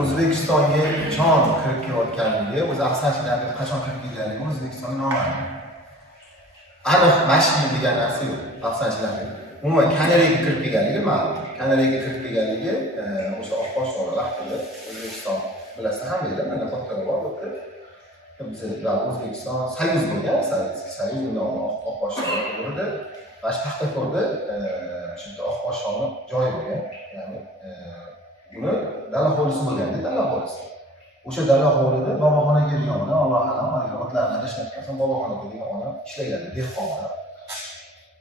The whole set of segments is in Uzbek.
O'zbekistonga qachon kirib kelayotganligi, o'zi afsanachilarning qachon kirib kelganligi O'zbekistonga noma'lum. Aniq mashhur degan narsa yo'q afsanachilarga. Umuman Kanariyaga kirib kelganligi ma'lum. Kanariyaga kirib kelganligi o'sha oqboshlar vaqtida O'zbekiston bilasizlar ham deydi, mana fotolar bor bu yerda. Bizda O'zbekiston soyuz bo'lgan, soyuz bundan oqboshlar bo'ldi. Mana shu Paxtakorda shunday oqboshlarni joyi bo'lgan. Ya'ni buni dala hovlisi bo'lganda dala hovlisi. O'sha dala hovlida boboxonaga yonida Alloh alam ayollarni adashmayotgan boboxonaga degan odam ishlagan dehqonlar.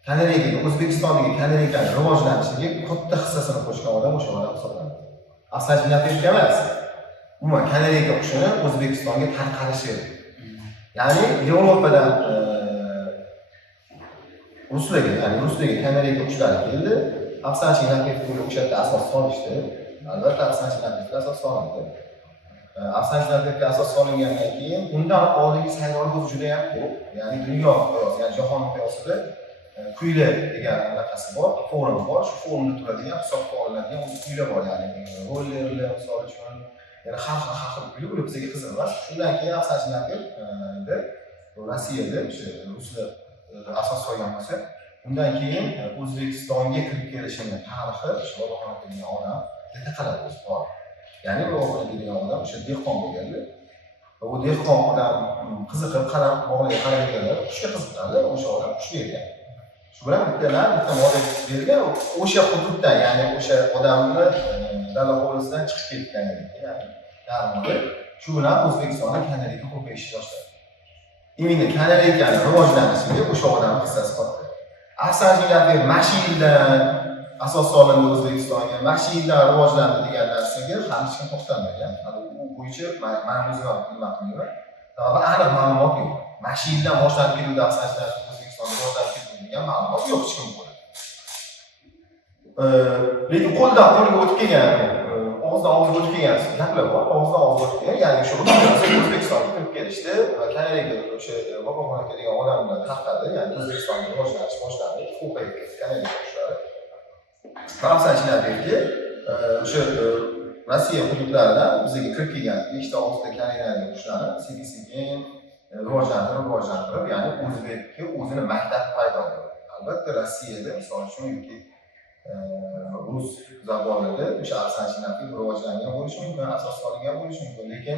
Kanariyaga, O'zbekistondagi Kanariyaning rivojlanishiga katta hissasini qo'shgan odam o'sha odam hisoblanadi. Afsanachilar emas. Umuman Kanariyaga o'xshagan O'zbekistonga tarqalishi. Ya'ni Yevropadan Ruslarga Kanariyaga qushlar keldi. Afsanachilarga o'sha asos solishdi. Albatta afsanachilarga asos solindi. Afsanachilarga asos solingandan keyin undan oldingi sayyorlar juda ham ko'p. Ya'ni dunyo miqyosida, ya'ni jahon miqyosida kuylar degan anaqasi bor, forum bor. Shu forumda turadigan, hisobga olinadigan kuylar bor, ya'ni rollerlar, misol uchun, ya'ni har xil kuylar bizga qiziq emas. Shundan keyin afsanachilarga Rossiyada o'sha ruslar asos solgan bo'lsa, undan keyin O'zbekistonga kirib kelishini tarixi o'sha boboxonaga degan odam qiladi o'zi bor. Ya'ni boboxonaga degan odam o'sha dehqon bo'lganlar. Bu dehqon odam qiziqib qarab, bog'ga qaraganlar, qushga qiziqadi, o'sha odam qush bergan. Shu bilan bitta model bergan, o'sha hududdan, ya'ni o'sha odamni dala hovlisidan chiqib ketgan edi. Ya'ni shu bilan O'zbekistonda Kanariyaga ko'payishni boshladi. Imini Kanariyaning rivojlanishiga o'sha odamning hissasi qoldi. Afsanachilarga mashinadan asos solindi O'zbekistonga, mashinadan rivojlandi degan narsaga hali hech kim to'xtalmagan. Bu bo'yicha men o'zim ham nima qilmayman. Va aniq ma'lumot yo'q. Mashinadan boshlanib keluvdi afsanachilar O'zbekistonga rivojlanib keldi degan ma'lumot yo'q hech kim qo'lida. Lekin qo'ldan qo'lga o'tib kelgan, og'izdan og'izga o'tib kelgan gaplar bor. Og'izdan og'izga o'tib kelgan, ya'ni o'sha O'zbekistonga kirib kelishdi va Kanariyaga o'sha boboxonaga degan odamlar tarqadi, ya'ni O'zbekistonga rivojlanish boshlandi. Ko'payib ketdi Kanariyaga qushlari. Afsanachilarga o'sha Rossiya hududlaridan bizga kirib kelgan 5-6 ta Kanariyaning qushlari sekin-sekin rivojlantirib, ya'ni O'zbekka o'zini maktabi paydo bo'ldi. Albatta Rossiyada misol uchun yoki rus zamonida o'sha afsanachilarga rivojlangan bo'lishi mumkin, asos solingan bo'lishi mumkin, lekin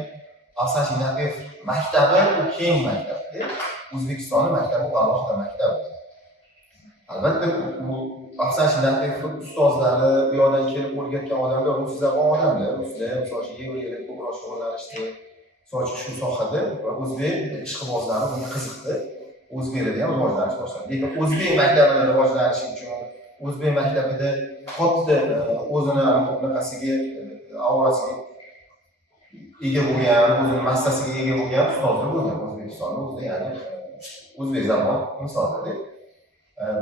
afsanachilarga maktabi u keng maktabda, O'zbekistonning maktabi u alohida maktab. Albatta bu afsanachilarga ustozlari, bu yoqdan kelib o'rgatgan odamlar rus zamon odamlar, ruslar, misol uchun yevropaga ko'proq shug'ullanishdi, misol uchun shu sohada va o'zbek ishqibozlari bunga qiziqdi, o'zbeklarda ham rivojlanish boshladi. Lekin o'zbek maktabini rivojlanishi uchun o'zbek maktabida katta o'zini bunaqasiga aurasiga ega bo'lgan, o'zini massasiga ega bo'lgan ustozlar bo'lgan O'zbekistonda o'zida, ya'ni o'zbek zamon misolida.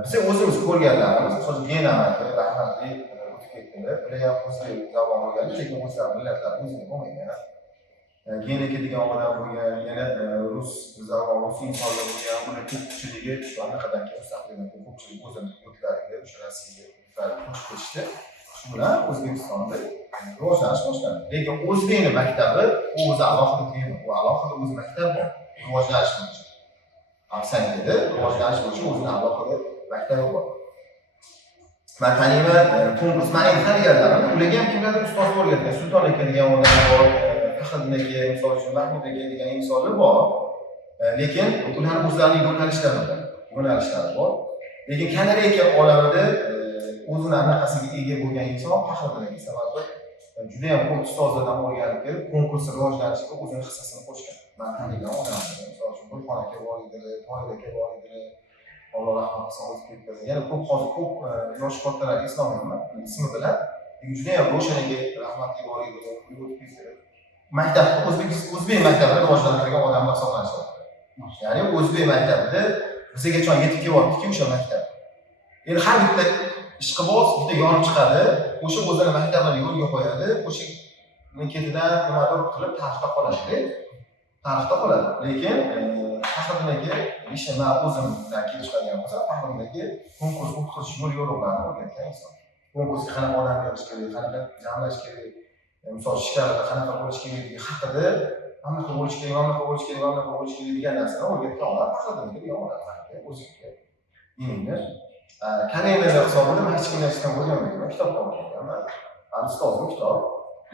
Biz o'zimiz ko'rganlarimiz, hozir Genamaki, rahmatli o'tib ketdilar. Ular ham o'zbek zamon bo'lgan, lekin o'zlar millatlar o'zbek bo'lmagan. Genaki degan odam bo'lgan, yana rus zamon, rus insonlar bo'lgan, ular ko'pchiligi shu anaqadan keyin mustaqillikdan keyin ko'pchilik o'zini yurtlariga, o'sha Rossiyaga ko'chib ketishdi. Shu bilan O'zbekistonda rivojlanish boshlandi. Lekin o'zbekning maktabi o'zi alohida tema, u alohida o'z maktabi bor, rivojlanish bo'yicha. Afsaniyada rivojlanish bo'yicha o'zining alohida maktabi bor. Men taniyman, konkurs men qaraganlarim, ularga ham kimlardir ustoz o'rgatgan, Sulton aka degan odam bor, Faxriddin aka, misol uchun Mahmud aka degan insonlar bor. Lekin ularning o'zlarining yo'nalishlari bor. Lekin Kanariya olamida o'zini anaqasiga ega bo'lgan inson Faxriddin aka, sababi juda ham ko'p ustozlardan o'rganib kelib, konkursni rivojlanishiga o'zining hissasini qo'shgan. Men tanigan odamlar, misol uchun Burxon aka bor edilar, Toyir aka bor edilar. Alloh rahmat qilsin, o'tib ketdi. Yana ko'p yosh kattalar eslolmayman ismi bilan. Juda ham Ro'shan aka rahmatli bor edi, o'tib ketdi. maktabni o'zbek maktabida rivojlantirgan odamlar hisoblanishadi. Ya'ni o'zbek maktabida bizgacha yetib kelyaptiki o'sha maktab. Endi har bitta ishqiboz bitta yorib chiqadi, o'sha o'zini maktabini yo'lga qo'yadi, o'sha ketidan nimadir qilib tarixda qoladi. Tarixda qoladi. Lekin haqiqatdagi ishni men o'zimdan kelib chiqargan bo'lsa, haqiqatdagi konkurs o'tkazish yo'l-yo'riqlarini o'rgatgan inson. Konkursga qanaqa odam berish kerak, qanaqa jamlash kerak, misol shkarda qanaqa bo'lish kerakligi haqida qanaqa bo'lish kerak, qanaqa bo'lish kerak, qanaqa bo'lish kerak degan narsani o'rgatgan odam haqiqatdagi bir odam o'ziga. Endi kalendar hisobida men hech kimdan hech narsa o'rganmayman, kitobdan o'rganganman. Ustozim kitob.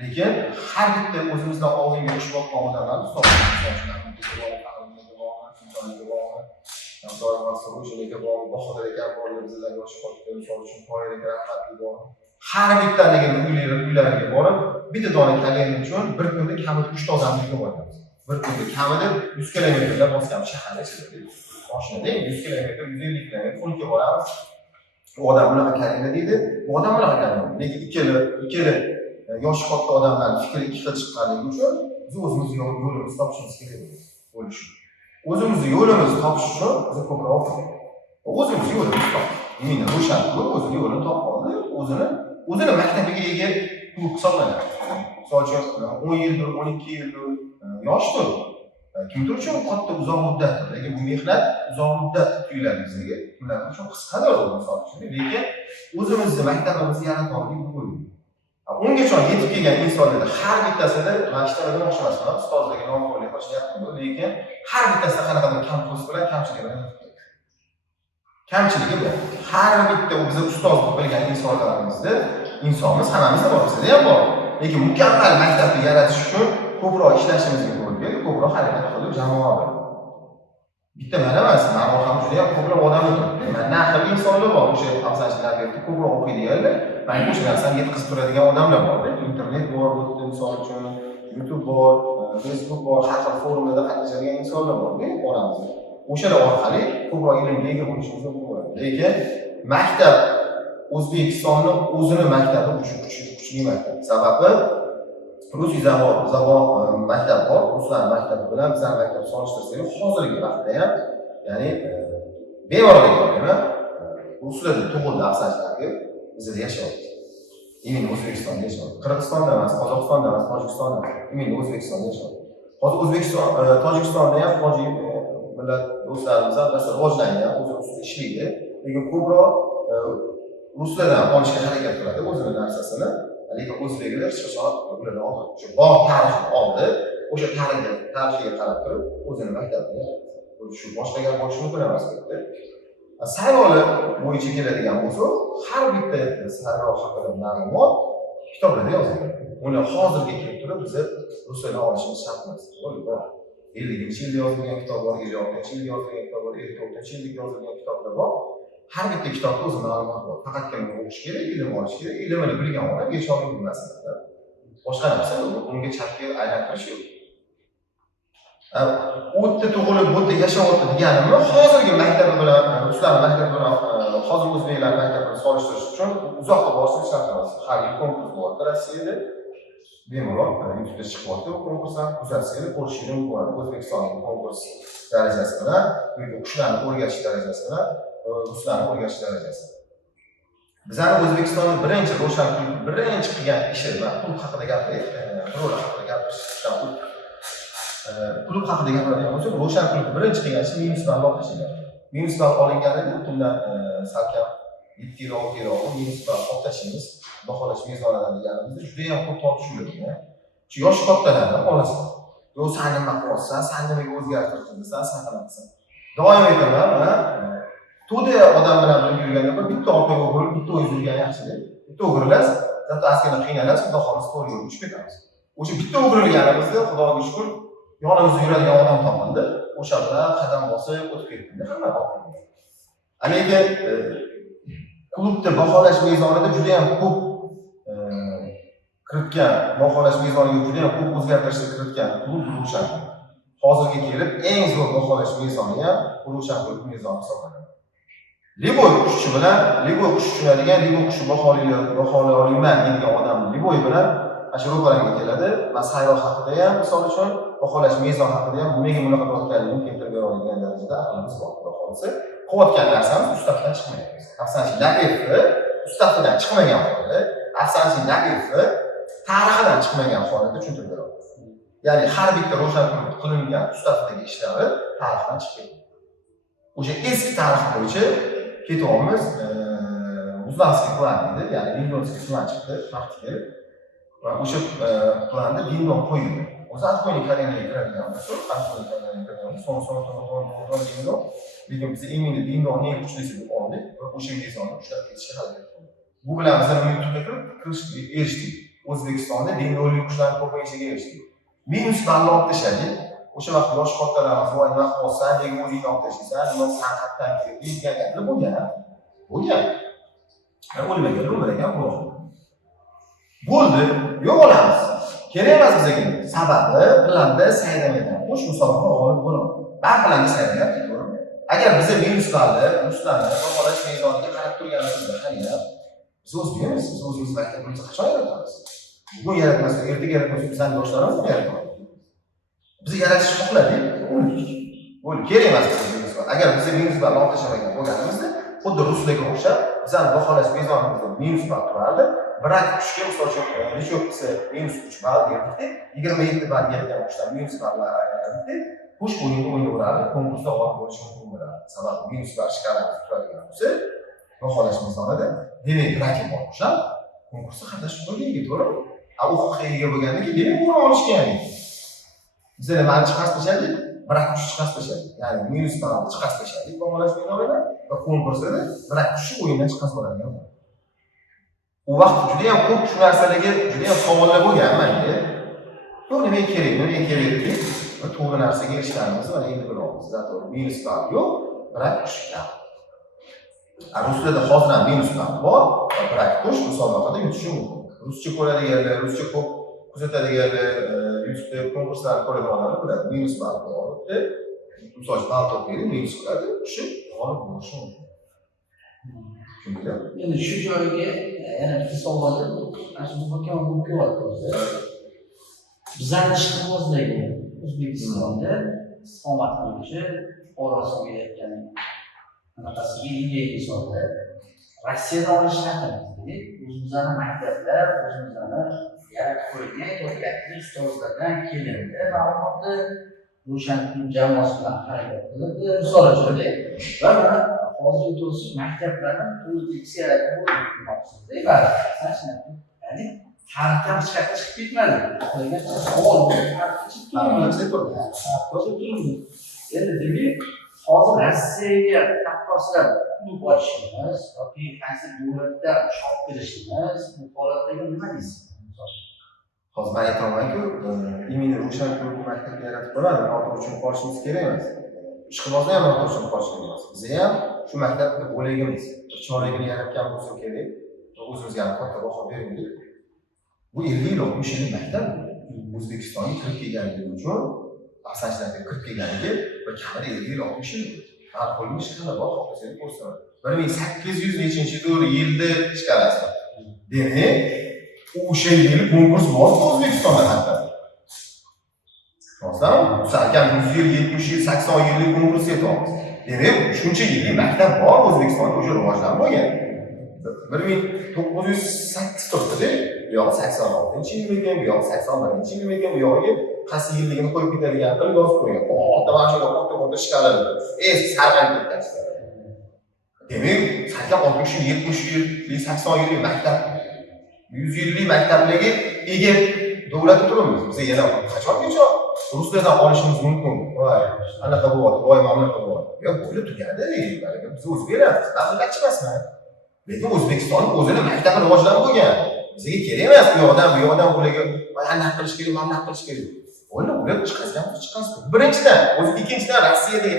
Lekin har bitta o'zimizdan oldinga o'xshab qolgan odamlar Bahodir aka bor, bizlar yosh qoldi, misol uchun Toyir aka rahmatli bor. Har bittaligini uylariga borib, bitta dona kalendar uchun bir kunda kamida 3 ta odamni yig'ib olamiz. Bir kunda kamida 100 kilometrlar bosgan shahar ichida. Mashinada 100 kilometr, 150 kilometr qo'lga boramiz. Bu odam bunaqa kalendar deydi, bu odam bunaqa kalendar. Lekin ikkala yoshi katta odamlarning fikri ikki xil chiqqanligi uchun biz o'zimizni yo'limizni topishimiz kerak bo'lishi. O'zimizni yo'limizni topish uchun biz ko'proq o'qiymiz. O'zimizni yo'limizni topib, meni ro'shan qilib o'zini yo'lini topib oldi, o'zini maktabiga ega klub hisoblanadi. Misol uchun 10 yildir, 12 yildir yoshdir. Kimdir uchun katta uzoq muddatdir, lekin bu mehnat uzoq muddat tuyuladi bizga. Ular uchun qisqadir misol uchun, lekin o'zimizni maktabimizni yaratib oldik bu bo'ldi. Ungacha yetib kelgan insonlarda har bittasida maktabda demoqchi emasman, ustozligi nomxo'rlik qilishyapti, lekin har bittasida qanaqadir kamchilik bilan kamchiligi bilan yetib keldi. Kamchiligi bor. Har bitta biz ustozlik bilgan insonimiz hammamizda bor, bizda ham bor. Lekin mukammal maktabni yaratish uchun ko'proq ishlashimiz kerak, ko'proq harakat qilib jamoa bor. Bitta mana emas, men ham juda ham ko'plab odamlar turibdi. Mana xil insonlar bor, o'sha afzalchilarga ko'proq o'qiydiganlar, mana o'sha narsani yetkazib turadigan odamlar bor. Internet bor, misol uchun YouTube bor, Facebook bor, har xil forumlarda qatnashadigan insonlar bor, oramizda. O'shalar orqali ko'proq ilmga ega bo'lishimiz mumkin. Lekin maktab O'zbekistonning o'zini maktabi kuchli maktab. Sababi rus zavod maktab bor, ruslar maktabi bilan bizning maktabni solishtirsak, hozirgi vaqtda ham, ya'ni bemalol aytaman, ruslarda tug'ildi afzalchilarga bizda yashayapti. Endi O'zbekistonda yashayapti. Qirg'izistonda emas, Qozog'istonda emas, Tojikistonda emas, endi O'zbekistonda yashayapti. Hozir O'zbekiston, Tojikistonda ham tojik millat do'stlarimiz ham rivojlangan, o'zini ishlaydi, lekin ko'proq ruslardan olishga harakat qiladi o'zining narsasini. Lekin o'zbeklar hech qachon ulardan oldi. Shu bog' tarixini oldi, o'sha tarixiga qarab turib o'zini maktabini yaratdi. Shu boshqa gap bo'lishi mumkin emas edi. Sayloli bo'yicha keladigan bo'lsa, har bitta saylov haqida ma'lumot kitoblarda yozilgan. Uni hozirga kelib turib biz ruslardan olishimiz shart emas. 50-yilda yozilgan kitoblar bor, 56-yilda yozilgan kitoblar bor, 54-yilda yozilgan kitoblar bor. Har bitta kitobda o'z ma'lumot bor. Faqatgina o'qish kerak, ilm olish kerak, ilmini bilgan odam yasholmaydi bilmaslikda. Boshqa narsa unga chapga aylantirish yo'q. U yerda tug'ilib, bu yerda yashayapti deganimni hozirgi maktabi bilan, ruslar maktabi bilan, hozir o'zbeklar maktabini solishtirish uchun uzoqqa borishni shart emas. Har yil konkurs bo'lyapti Rossiyada. Bemalol YouTube'da chiqyapti bu konkurslar, kuzatsangiz ko'rishingiz mumkin. O'zbekistonning konkurs darajasi bilan, o'qishlarni o'rgatish darajasi bilan ruslarni o'rgatish darajasi. Bizning O'zbekistonning birinchi ro'shan birinchi qilgan ishi va klub haqida gapiraylik, klub haqida gapirishdan klub haqida gapiradigan bo'lsak, ro'shan klub birinchi qilgan ishi minus ball olishgan. Minus ball olinganida bundan salkam 7 yil, 6 yil oldin minus ball olishimiz, baholash mezonlaridan deganimizda juda ham ko'p tortishuvlar. Shu yosh kattalardan olasiz. Yo sen nima qilyapsan, sen nimaga o'zgartirishsan, sen qanaqisan. Doim aytaman, to'da odam bilan birga yurganda bitta orqaga o'g'irib, bitta o'z yurgan yaxshilik. Bitta o'g'irlas, zato askana qiynalasiz, xudo xohlasa to'g'ri yo'lga tushib ketamiz. O'sha bitta o'g'irganimizda Xudoga shukr, yonimizda yuradigan odam topildi. O'sha bilan qadam bosib o'tib ketdi. Hamma topildi. Lekin klubda baholash mezonida juda ham ko'p kiritgan, baholash mezoniga juda ham ko'p o'zgartirishlar kiritgan klub Ro'shan. Hozirga kelib eng zo'r baholash mezoni ham Ro'shan klub mezoni hisoblanadi. Liboy qushchi bilan, Liboy qushchi tushunadigan, Liboy qushchi baholay olmayman degan odam Liboy bilan Mana shu ro'paramga keladi. Va saylov haqida ham, misol uchun, baholash mezon haqida ham nimaga bunaqa bo'layotganligini keltirib bera oladigan darajada aqlimiz bor. Xudo xolisa, qilayotgan narsamiz ustafdan chiqmayapti. Afsanchi Naqiyev ustafdan chiqmagan holda, Afsanchi Naqiyev tarixidan chiqmagan holda tushuntirib beradi. Ya'ni har bitta ro'shan qilingan ustafdagi ishlari tarixdan chiqadi. O'sha eski tarix bo'yicha ketyapmiz. Muzlavskiy plan edi, ya'ni Dindonskiy plan chiqdi vaqtiga. Va o'sha planda Dindon qo'yildi. O'zi Antonio Kareninaga kiradigan bo'lsa, Antonio Kareninaga kiradigan son Dindon. Lekin biz imini Dindon eng kuchlisi deb oldik va o'sha mezonni ushlab ketishga harakat qildik. Bu bilan biz minutga kirib erishdik. O'zbekistonda Dindonlik kuchlarni ko'payishiga erishdik. Minus balni olib tashladik. O'sha vaqt yosh xotinlarimiz voy nima qilsan, nega o'zingni olib tashlaysan, nima san'atdan kelib degan gaplar bo'lgan. O'lmagan, o'lmagan bo'ldi. Bo'ldi, yo'q olamiz. Kerak emas bizga. Sababi planda sayramagan. O'sha musobaqa g'olib bo'ladi. Ben planda sayragan ketaveradi. Agar biz minus balli, ruslarni baholash mezoniga qarab turganimizda qarang, biz o'zimiz maktabimizni qachon yaratamiz? Bugun yaratmasa, ertaga yaratmasa, bizning yoshlarimiz yaratadi. Biz yaratish xohladik, bo'ldi. Kerak emas bizga. Agar biz minus balli olib tashlamagan bo'lganimizda, xuddi ruslarga o'xshab, bizning baholash mezonimizda minus ball turardi. Birak kuchga misol uchun nechasi minus 3 ball derdik, 27 ball yetgan qushlar minus ballar aylandik. Qush o'yinda o'ynaveradi, konkursda g'olib bo'lish mumkin bo'ladi. Sababi minus ball shkalasi turadigan bo'lsa, baholash mezonida demak birak bor qushlar konkursda qatnashib qo'ygan to'g'rimi? U huquqqa ega bo'lganligi demak o'rin olishgan. Bizlar nimani chiqarib birak kuch chiqarib ya'ni minus ballni chiqarib baholash mezonida va konkursda birak kuchi o'yindan chiqarib oladigan. U vaqt juda ham ko'p shu narsalarga juda ham savollar bo'lgan menga. Yo'q, nima kerak deb to'g'ri narsaga erishganimizni mana endi bilamiz. Zato minus ball yo'q, birak kuch kam. Ruslarda hozir ham minus ball bor, birak kuch musobaqada yutishi mumkin. Ruscha ko'radiganlar, ruscha ko'p kuzatadiganlar, YouTube'da konkurslarni ko'radiganlar biladi. Minus ball bor deb, misol uchun ball to'playdi, minus qiladi, kuchi g'olib bo'lishi mumkin. Endi shu joyga yana bitta savol ana shu muhokama bo'lib kelyapti. Bizning ishqimizdagi O'zbekistonda istiqomat qiluvchi fuqarosiga ya'ni anaqasiga ideya hisobida Rossiyada olish shartimiz. O'zimizning maktablar, o'zimizning yaratib qo'ygan to'g'ri ustozlardan kelindi, ma'lumotni Ro'shan jamoasi bilan harakat qilib, misol uchun va mana hozirgi to'siq maktablardan to'rtinchi yaratib bo'lmoqchimiz. Ya'ni tarixdan chiqib ketmadi. Qo'ygan savol endi demak, hozir Rossiyaga taqqoslab klub ochishimiz yoki qaysi davlatda shop berishimiz bu holatdagi nima deysiz? Hozir men aytamanku, imini Ro'shan klubi maktabga yaratib qo'yadi, ortiq uchun qolishimiz kerak emas. Ishqibozlar ham ortiq uchun qolishimiz emas. Biz ham shu maktabda bo'lagimiz. Bir chorakini yaratgan bo'lsa kerak, o'zimizga ham katta baho beraylik. Bu 50 yil, 60 yillik maktab O'zbekistonga kirib kelganligi uchun, afsanchilarga kirib kelganligi bir kamida 50 yil, 60 yil. Har qo'lga chiqqanda bor, xohlasangiz ko'rsaman. 1800 nechinchi yilda chiqarasiz. Demak, o'sha yil konkurs bor O'zbekistonda hatto. To'g'rimi? Salkam 100 yil, 70 yil, 80 yillik konkurs ketyapmiz. Demak, shuncha yillik maktab bor O'zbekistonda o'sha rivojlanib bo'lgan. 1908 turibdi, bu yoq 86-yilmikan, bu yoq 81-yilmikan, bu yog'iga qaysi yilligini qo'yib ketadigan qilib yozib qo'ygan. Orda mana shunday katta shkalada eski sarg'ayib ketgan. Demak, salkam 60 yil, 70 yil, 80 yillik maktab 100 yillik maktablarga ega davlat turibmiz. Biz yana qachongacha ruslardan olishimiz mumkin? Voy, anaqa bo'lyapti, voy, mana bunaqa bo'lyapti. Yo'q, bo'lib turganda deydi. Biz o'z beramiz. Davlatchi emasman. Lekin O'zbekistonning o'zini maktabi rivojlanib bo'lgan. Bizga kerak emas bu yoqdan ularga anaqa qilish kerak, mana qilish kerak. Ular chiqasiz. Birinchidan, o'zi ikkinchidan Rossiyada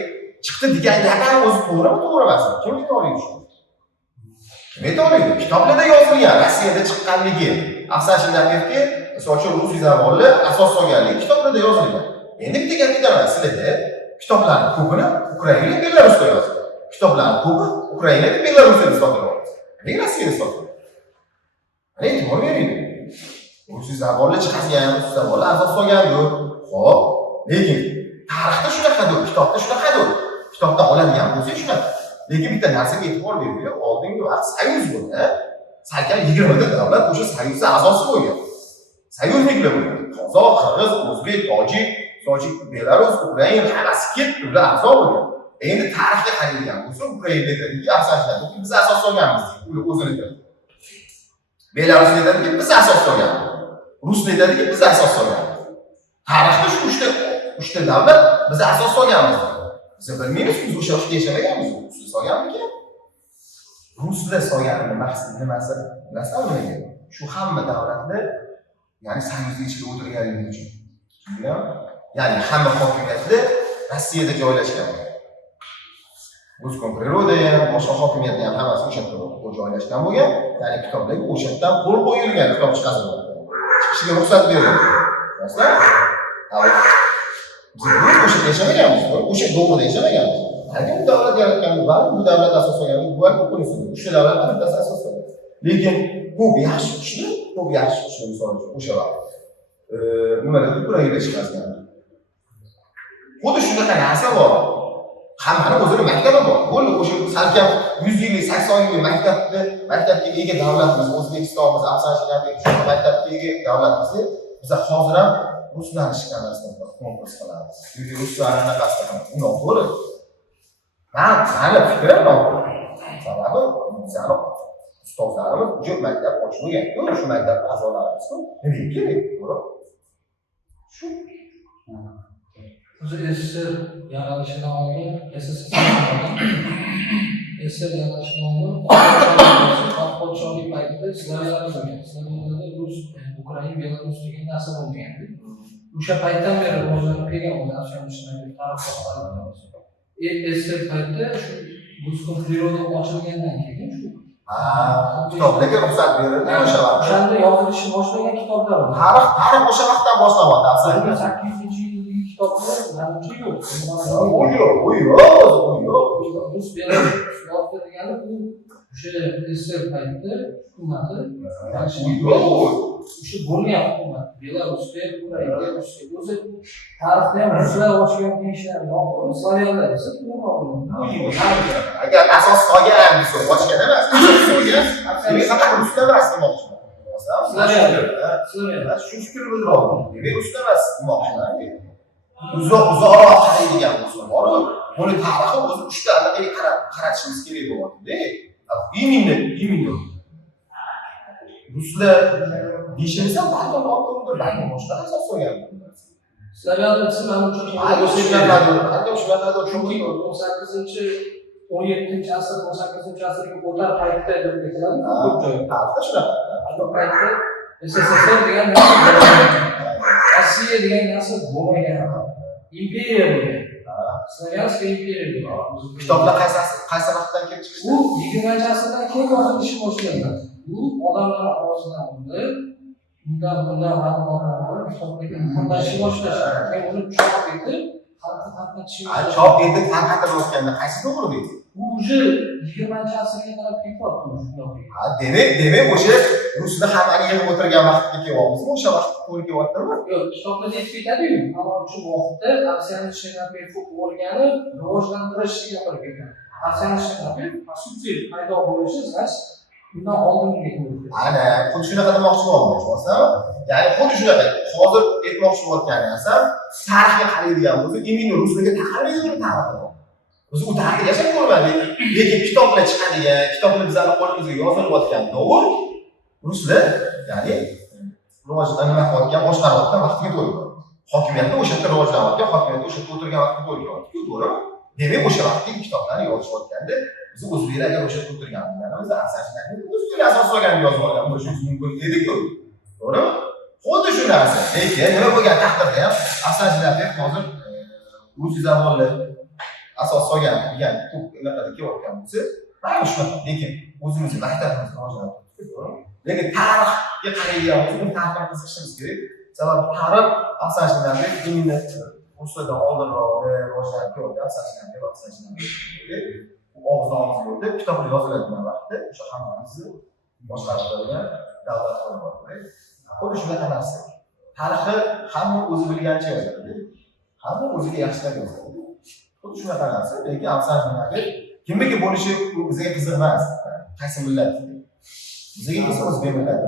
chiqdi degan gap ham o'zi to'g'ri emasmi? Kim aytolmaydi shuni? Kim aytolmaydi? Kitoblarda yozilgan Rossiyada chiqqanligi, Afsanchiy Naqiyevga misol uchun rus zamonli asos solganligi kitoblarda yozilgan. Endi bitta gap aytaman, sizlarda kitoblarning ko'pini Ukraina, Belarusda yozilgan. Kitoblarning ko'pi Ukrainada, Belarusda sotiladi. Nega Rossiyada sotiladi? Ana e'tibor bering. Ruscha zamonda chiqargan, ruscha zamonda asos solgan-ku. Xo'p, lekin tarixda shunaqadir, kitobda shunaqadir. Kitobda oladigan bo'lsa shunaqa. Lekin bitta narsaga e'tibor bering, oldingi vaqt soyuz bo'ldi. Salkam 20 ta davlat o'sha soyuzning asosi bo'lgan. Soyuzniklar bo'lgan. Qozoq, Qirg'iz, O'zbek, Tojik, Belarus, Ukraina hammasi ketdi, ular a'zo bo'lgan. Endi tarixga qaraydigan bo'lsa, Ukraina aytadiki, afsonchilar, biz asos solganmiz, ular o'zini aytadi. Belarus aytadiki, biz asos solganmiz. Rus aytadiki, biz asos solganmiz. Tarixda shu uchta davlat biz asos solganmiz. Biz bilmaymiz, biz o'sha vaqtda yashamaganmiz, biz solganmikan. Ruslar solganini maqsadi nimasi? Bilasizmi? Shu hamma davlatlar ya'ni soyuz ichiga o'tirganligi uchun. Tushundingmi? Ya'ni hamma hokimiyatlar Rossiyada joylashgan. Ruskom priroda ham, boshqa hokimiyatlar ham hammasi o'sha yerda joylashgan bo'lgan. Ya'ni kitobdagi o'sha yerdan qo'l qo'yilgan kitob chiqarilgan. Chiqishiga ruxsat berilgan. Bilasizmi? Biz o'sha yashamaganmiz, o'sha davrda yashamaganmiz. Agar bu davlat yaratganmiz, bu davlat asoslangan, bu o'qinish, uchta davlatlar bittasi asoslangan. Lekin bu yaxshi kuchli, misol uchun o'sha vaqt. Nimalar Ukraina chiqargan. Xuddi shunaqa narsa bor. Hammani o'zini maktabi bor. Bo'ldi, o'sha salkam 100 yillik, 80 yillik maktabga ega davlatimiz, O'zbekistonimiz, Afg'onistonimiz, shu maktabga ega davlatimizni biz hozir ham ruslarni shikastlasdan konkurs qilamiz. Chunki ruslarni anaqasida ham noto'g'ri. Mani fikrim noto'g'ri. Sababi bizani ustozlarimiz o'sha maktab ochmagan-ku, shu maktab a'zolarimiz-ku. Nima kerak? To'g'ri. Shu o'zi SSR yaralishidan oldin SSR yaralishidan oldin podshohlik paytida slavyalar bo'lgan. Slavyalarda rus, ukrain, belarus degan narsa bo'lgan. O'sha paytdan beri rivojlanib kelgan o'zbekistonlik taraqqiyotlar. SSR paytida shu Ruskom priroda ochilgandan keyin shu kitoblarga ruxsat berildi o'sha vaqtda. O'shanda yozilishni boshlagan kitoblar bor. Tarix o'sha vaqtdan boshlanyapti. 1800-yillik kitoblar manimcha yo'q. U yo'q. Rus belarus yozdi degani bu o'sha SSR paytida hukumati o'sha bo'lgan hukumat Belarusga, Ukrainaga, Rossiyaga o'zi tarixda ham ruslar ochgan deyishlar yo'q. Slavyalar esa agar asos solgan desa ochgan emas, asos solgan. Demak faqat ruslar emas demoqchiman. Slavyalar shu fikrni bildirdim. Demak ruslar emas demoqchiman. Uzoqroq qaraydigan bo'lsa, buni tarixi o'zi uchta anaqaga qaratishimiz kerak bo'lyapti-da. Iminni. Ruslar deyishimiz ham balkim noto'g'ridir, balkim boshqa asos solgan. Slavyalar esa manimcha chunki 17 asr, 18 asrga o'tar paytda deb aytiladi. Ko'p joy. Tarixda shunaqa. Shu paytda SSSR degan narsa, Rossiya degan narsa bo'lmagan. Imperiya bo'lgan. Slavyanskiy imperiya bo'lgan. Kitoblar qaysi vaqtdan kelib chiqdi? U 20-asrdan keyin yozilishi boshlangan. Bu odamlar ovozidan olinib, bundan ma'lumotlar olib, kitoblarga muhrlashni boshlashgan. Keyin uni chop etib, chop etib tarqatilayotganda qaysi to'g'ri deydi? Bu уже 20-asrga qarab ketyapti. Demak o'sha ruslar hammani yig'ib o'tirgan vaqtga kelyapmizmi? O'sha vaqtga to'g'ri kelyaptimi? Yo'q, kitobda aytib ketadi-yu, ammo shu vaqtda Aksiyani Shenapyev o'rganib, rivojlantirishga olib kelgan. Aksiyani Shenapyev asosiy paydo bo'lishi значит bundan oldingi ana xuddi shunaqa demoqchi bo'lmoqchiman. Ya'ni xuddi shunaqa hozir aytmoqchi bo'layotgan narsam tarixga qaraydigan bo'lsa, imini ruslarga taqalmaydi tarixi. Biz u tarixda yashab ko'rmadik, lekin kitoblar chiqadigan, kitoblar bizning qo'limizga yozilayotgan davr ruslar, ya'ni rivojlanayotgan, boshqarayotgan vaqtga to'g'ri. Hokimiyatda o'sha yerda rivojlanayotgan, hokimiyatda o'sha yerda o'tirgan vaqtga to'g'ri kelyapti, to'g'rimi? Demak o'sha vaqtdagi kitoblarni yozishayotganda biz o'zbeklar agar o'sha yerda o'tirganligimizni asoslanib, o'zbeklar asos solgan yozib olgan bo'lishimiz mumkin edi-ku. To'g'rimi? Xuddi shu narsa. Lekin nima bo'lgan taqdirda ham asoslanib hozir rus zamonlar asos solgan degan ko'p unaqa kelayotgan bo'lsa, mana shunaqa. Lekin o'zimizni maktabimizni rivojlantirib, to'g'rimi? Lekin tarixga qaraydigan bo'lsa, uni tarixga qiziqishimiz kerak. Sababi tarix asoslanib imini ruslardan oldinroq rivojlanib keldi, asoslanib og'izdan og'izga o'tib, kitoblar yoziladigan vaqtda o'sha hammamizni boshqarib turadigan davlat bo'lib qoldi. Xuddi shunaqa narsa. Tarixni hamma o'zi bilganicha yozadi. Hamma o'ziga yaxshilab yozadi. Xuddi shunaqa narsa. Lekin afsus nimaga kimniki bo'lishi bizga qiziq emas. Qaysi millat? Bizga esa o'zbek millati.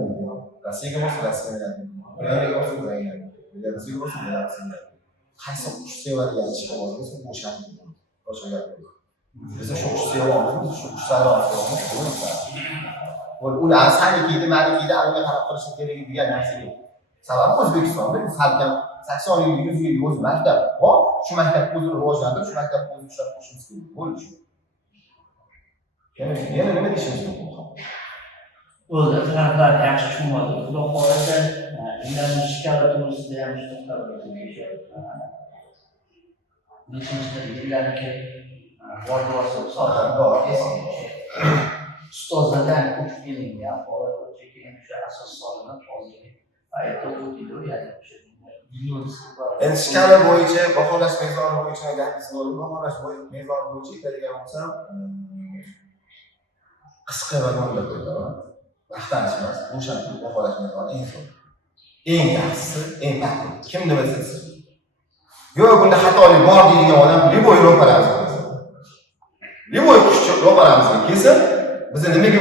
Rossiyaga bo'lsa Rossiya millati. Ukrainaga bo'lsa Ukraina. Belarusga bo'lsa Belarus millati. Qaysi qush sevadigan ishqiboz bo'lsa o'sha boshqa gap yo'q. Biz shu qush sevamiz, shu qushlarni sevamiz. Ular sanikiydi, manikiydi, aniga qarab qilishi kerak degan narsa yo'q. Sababi O'zbekistonda salkam 80 yil, 100 yil o'z maktab bor, shu maktabni o'zini rivojlantirib, shu maktabni o'zini ushlab turishimiz kerak. Bo'ldi shu. Yana nima deyishimiz mumkin? O'zi taraflar yaxshi tushunmadi. Xudo xohlasa, ularning shikara to'g'risida ham shunaqa nechinchi yillarga borib ustozlardan ko'chib kelingan holat ko'chib kelgan o'sha asos solinib hozirgi paytda o'tiydi ya'ni o'sha endi shkala bo'yicha baholash mezoni bo'yicha gapingiz bo'ldi. Baholash mezoni bo'yicha keladigan bo'lsam qisqa vagon deb qo'ydilar. Maqtanish emas, o'sha baholash mezoni eng zo'r. Eng yaxshisi, eng maqbul. Kim nima desa. Yo'q, bunda xatolik bor deydigan odam liboy ro'paramiz. Liboy qushchi ro'paramizga kelsa, biz nimaga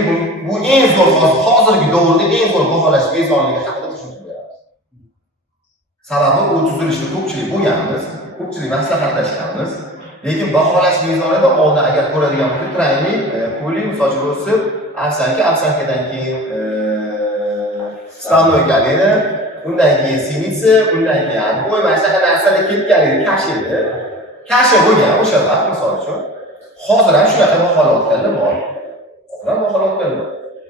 bu eng zo'r hozirgi davrda eng zo'r baholash mezonligi haqida tushuntirib beramiz. Sababi u tuzilishda ko'pchilik bo'lganmiz, ko'pchilik maslahatlashganmiz. Lekin baholash mezonida oldin agar ko'radigan bo'lsak, trayning, puli, misol uchun o'sib, afsankadan keyin stanoy galera, undan keyin sinitsa, undan keyin bo'y mana shunaqa narsalar ketgan edi, kash edi. Kash bo'lgan o'sha vaqt misol uchun. Hozir ham shunaqa baholayotganlar bor.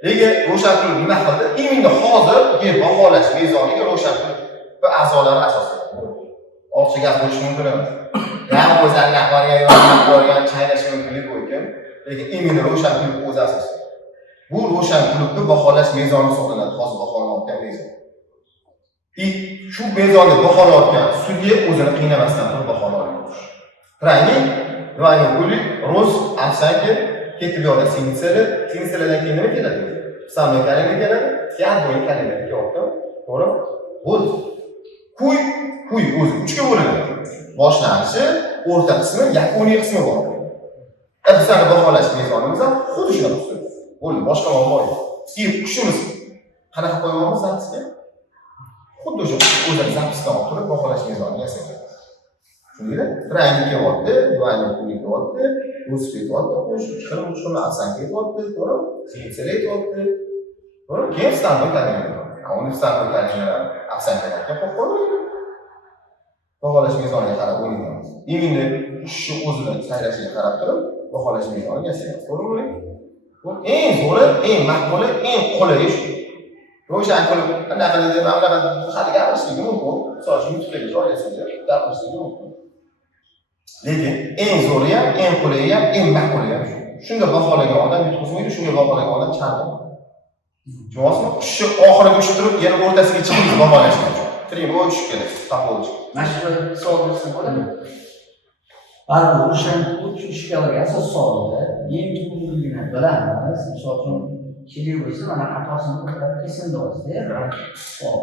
Lekin ro'shanqulov nima qildi? Endi hozir baholash mezoniga ro'shanqulov va a'zolari asosan. Ortiqcha gap bo'lishi mumkin emas. Yana o'zlarining borgan chaynash mumkinligi bo'lgan. Lekin endi ro'shanqulov o'zi asosan. Bu ro'shanqullovni baholash mezoni hisoblanadi, hozir baholanayotgan mezon. Shu mezonni baholayotgan sudya o'zini qiynamasdan turib baholaydi. Trayning Vayning puli, roz, afsanki, ketib yo'lda sinitsalardan keyin nima keladi? Samay kalima keladi, yadroy kalima kelyapti. To'g'ri? Bo'ldi. Kuy o'zi 3 ga bo'linadi. Boshlanishi, o'rta qismi, yakuniy qismi bor. Bizning baholash mezonimiz ham xuddi shunaqa usul. Bo'ldi, boshqa muammo yo'q. Qushimiz qanaqa qo'yamiz zapisga? Xuddi o'sha o'zini zapisdan olib turib baholash mezonini yasagan. Shunday trayning kelyapti, divayning puli kelyapti, o'sib ketyapti, qo'shimcha afsanka ketyapti, to'g'ri? Sinitsalar ketyapti. To'g'ri? Keyin stanoy kalima. Uni stanoy kalima afsankadan qo'yib qo'ydik. Baholash mezoniga qarab o'ynaymiz. Endi shu o'zini saylashiga qarab turib, baholash mezoniga yasaymiz. To'g'rimi? Bu eng zo'ri, eng maqbuli, eng qulayi shu. Ro'shanqulov anaqa deb, anaqa hali gapirishligi mumkin. Misol uchun YouTube'ga joylasanglar, gapirishligi mumkin. Lekin eng zo'ri ham, eng qulayi ham, eng maqbuli ham shu. Shunga baholagan odam yutqizmaydi, shunga baholagan odam chalmaydi. Tushunasizmi? Qushni oxiriga tushib turib, yana o'rtasiga chiqib baholash uchun. Trim bo'y tushib keladi, taqolish. Mana shu savol bersa bo'ladi. Baribir ro'shanqulov shu shkalaga asos soldi. Eng to'g'riligini bilamiz. Misol uchun kelaversa mana xatosini kesin deyapsiz-da. Hop.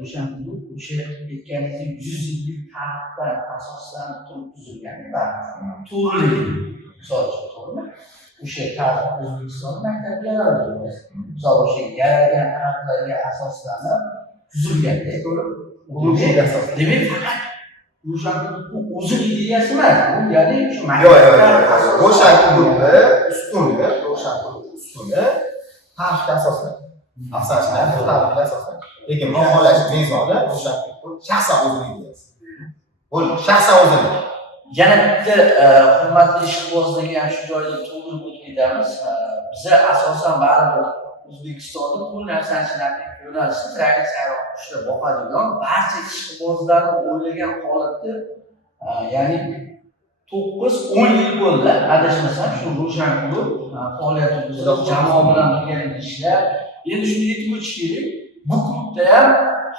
Ro'shanqulov o'sha aytganingizdek 100 yillik tarixdan asoslanib turib tuzilgan to'g'riligi. Misol uchun to'g'rimi? O'sha tarix O'zbekiston maktablarida misol o'sha yaralgan tarixlarga asoslanib tuzilganda, to'g'ri? Demak, faqat ro'shanqulov o'zini ideyasi emas, bu ya'ni shu maktablar ro'shanqulovni ustuni tarixga asoslangan. Afsonchilar tarixga asoslangan. Lekin baholash mezoni ro'shanqulov shaxsan o'zini ideyasi. Bo'ldi, shaxsan o'zini. Yana bitta hurmatli ishqibozlarga ham shu joyda to'g'rilib o'tib ketamiz. Biza asosan baribir O'zbekistonda bu narsachilarning yo'nalishi trayning sayroq ishlab boqadigan barcha ishqibozlarni o'ylagan holatda, ya'ni 9-10 yil bo'ldi, adashmasam, shu ro'shanqulov faoliyatimizda jamoa bilan birgalikda ishlab, endi shuni yetib o'tish kerak. Bu klubda ham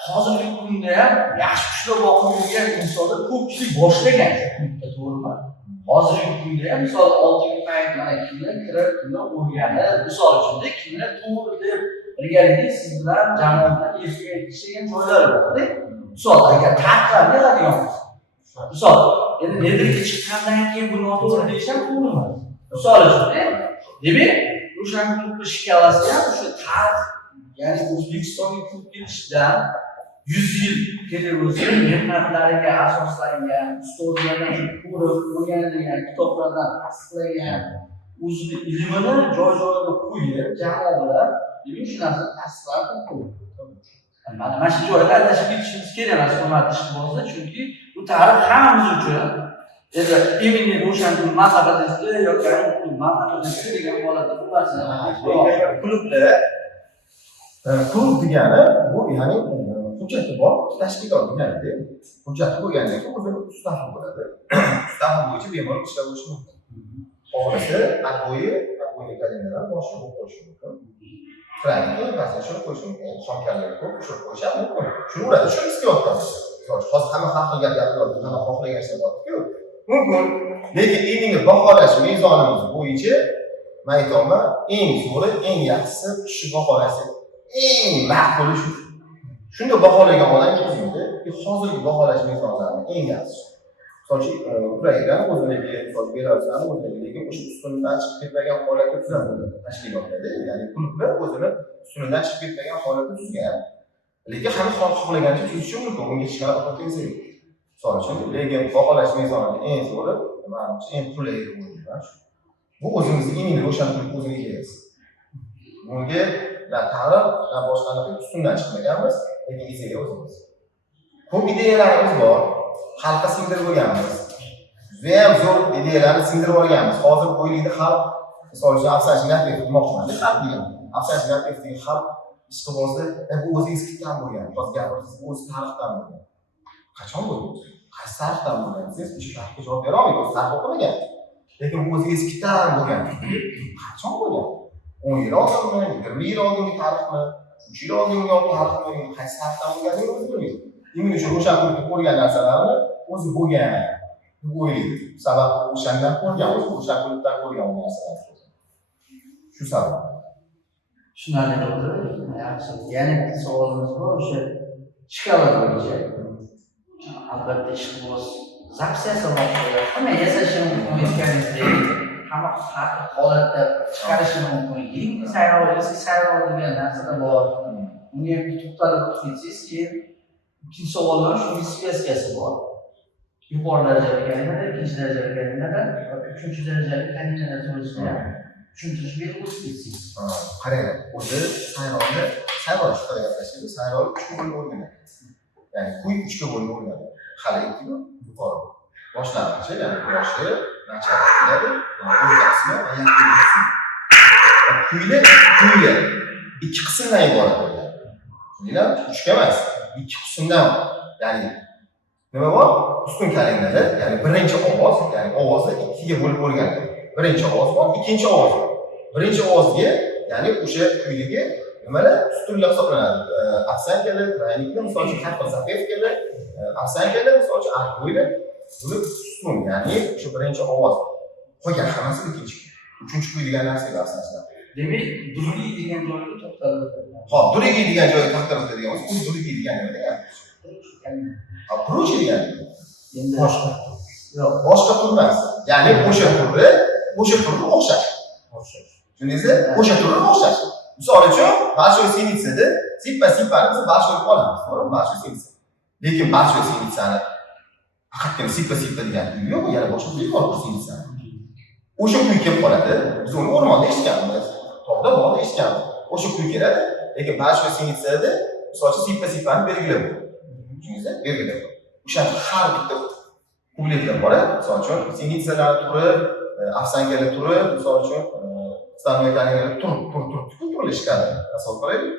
hozirgi kunda ham yaxshi ishlab boqib yurgan insonlar ko'pchilik boshlagan klubda, to'g'rimi? Hozirgi kunda ham misol oldingi payt mana kimlar kirib, kimlar o'rganib, misol uchun kimlar to'g'ri deb ilgarigi siz bilan jamoada ishlagan joylari borda. Misol agar ta'qiblarni yig'adigan bo'lsa. Misol, endi nedirga chiqqandan keyin bu noto'g'ri deyish ham to'g'ri emas. Misol uchun, demak, o'sha klubni shkalasi ham o'sha tarix, ya'ni O'zbekistonga klub kelishidan 100 yil kelgusi mehnatlariga asoslangan, ustozlardan ko'rib o'rganilgan, kitoblardan tasdiqlangan o'zini ilmini joy-joyiga qo'yib, jamoa bilan demak shu narsani tasdiqlab qo'ydi. Mana shu joyda adashib ketishimiz kerak emas, hurmatli ishqibozlar, chunki bu tarix hammamiz uchun endi именно o'shan mazhabimizda yoki mazhabimizda degan holatda bu narsani klub degani bu ya'ni hujjati bor tashkilot degani. Hujjati bo'lgandan keyin o'zini ustavi bo'ladi. Ustavi bo'yicha bemalol ishlab olishi mumkin. Xohlasa advoyi kalimalar boshqa bo'lib qo'yishi mumkin. Frankni pasga shuni qo'yish mumkin. Xomkarlarga ko'p shuni qo'yish ham mumkin. Shuni uradi, shu istiyotdan. Hozir hamma har xil gap gapiradi, hamma xohlagan narsa bor-ku. Mumkin. Lekin endi baholash mezonimiz bo'yicha men aytaman, eng zo'ri, eng yaxshisi shu baholasi eng maqbuli shu. Shunda baholagan odam kimdir? Hozirgi baholash mezonlarining eng yaxshisi. Sochi Ukrainadan o'zligi, sochi Belarusdan o'zligi, lekin o'sha ustundan chiqib ketmagan holatda tuziladi tashkilotlarda, ya'ni klublar o'zini ustundan chiqib ketmagan holatda tuzgan. Lekin hamma xohlagancha tuzishi mumkin, bunga hech qanaqa potensiya yo'q. Sochi lekin baholash mezonining eng zo'ri, menimcha eng qulay bo'lgan shu. Bu o'zimizning eng ro'shan qilib o'zini egasi. Bunga na tarix, na boshqa narsa ustundan chiqmaganmiz, lekin ideya o'zimiz. Ko'p ideyalarimiz bor. Xalqqa singdirib bo'lganmiz. Judayam zo'r ideyalarni singdirib olganmiz. Hozir o'ylaydi xalq, misol uchun Afsan Shinatbeyev demoqchiman. Xalq degan. Afsan Shinatbeyevning xalq ishqibozi bu o'zi eskitdan bo'lgan. Hozir gapirasiz, bu o'zi tarixdan bo'lgan. Qachon bo'lgan? Qaysi tarixdan bo'lgan? Siz shu tarixga javob bera olmaysiz. Tarix o'qimagan. Lekin bu o'zi eskitdan bo'lgan. Qachon bo'lgan? 10 yil oldinmi, 20 yil oldingi tarixmi, 3 yil oldingi tarixmi, qaysi tarixdan bo'lganligini o'zi bilmaydi. Imini uchun o'sha klubda ko'rgan narsalarni o'zi bo'lgan deb o'ylaydi. Sababi o'shandan ko'rgan, o'sha klubdan ko'rgan narsalar. Shu sabab. Tushunarli. Yaxshi. Yana bitta savolimiz bor, o'sha shkala bo'yicha. Albatta ishqiboz zapsiyasi bor. Hamma yasashi mumkin ekanidek, hamma har holatda chiqarishi mumkin. Yangi sayrov, eski sayrov degan narsa bor. Unga to'xtalib o'tsangiz, keyin ikkinchi savollar shunga svязкасы bor. Yuqori darajali kalimalar, ikkinchi darajali kalimalar, uchinchi darajali kalimalar to'g'risida tushuntirish berib o'tsangiz. Qarang, o'zi sayronni haqida gaplashamiz. Sayrol 3 bo'lib o'rganadi. Ya'ni kuy 3 ga bo'lib o'rganadi. Hali ikkiga yuqori. Boshlang'ichi, ya'ni boshi, nachaladi, o'rtasini va yakuni. Kuyni ikki qismdan iborat bo'lgan. Tushundinglar? 3 ga emas. 2 qismdan, ya'ni nima bor? Ustun kalimalar, ya'ni birinchi ovoz, ya'ni ovozni 2 ga bo'lib bo'lgan. Birinchi ovoz bor, ikkinchi ovoz bor. Birinchi ovozga, ya'ni o'sha kuyligi nimalar ustunlar hisoblanadi. Aksankalar, trayniklar, misol uchun hatto zapevkalar, aksankalar, misol uchun argoylar, buni ustun, ya'ni o'sha birinchi ovoz. Qolgan hammasi ikkinchi. Uchinchi kuy degan narsaga asoslanadi. Demak, durgi degan joyga to'xtalib o'tadi. Hop, durgi degan joyga to'xtalib o'tadigan bo'lsa, u durgi degan nima degani? Ha, prochi degani. Endi boshqa. Yo'q, boshqa tur emas. Ya'ni o'sha turni o'xshash. Tushundingizmi? O'sha turni o'xshash. Misol uchun, Большой Sinitsada sippa-sippani biz Большой deb olamiz, to'g'rimi? Большой Sinitsa. Lekin Большой Sinitsani faqatgina sippa-sippa degan kuy yo'q, yana boshqa kuy bor Sinitsa. O'sha kuy kelib qoladi. Biz uni o'rmonda eshitganmiz. Tog'da bor eshitganmiz. O'sha kuy keladi, lekin Большой Sinitsada misol uchun sippa-sippani belgilab. Tushundingizmi? Belgilab. O'sha har bitta kubletlar bor. Misol uchun Sinitsalar turi, afsankalar turi, misol uchun stanoy kalimalar turli shkala asol qo'yaylik.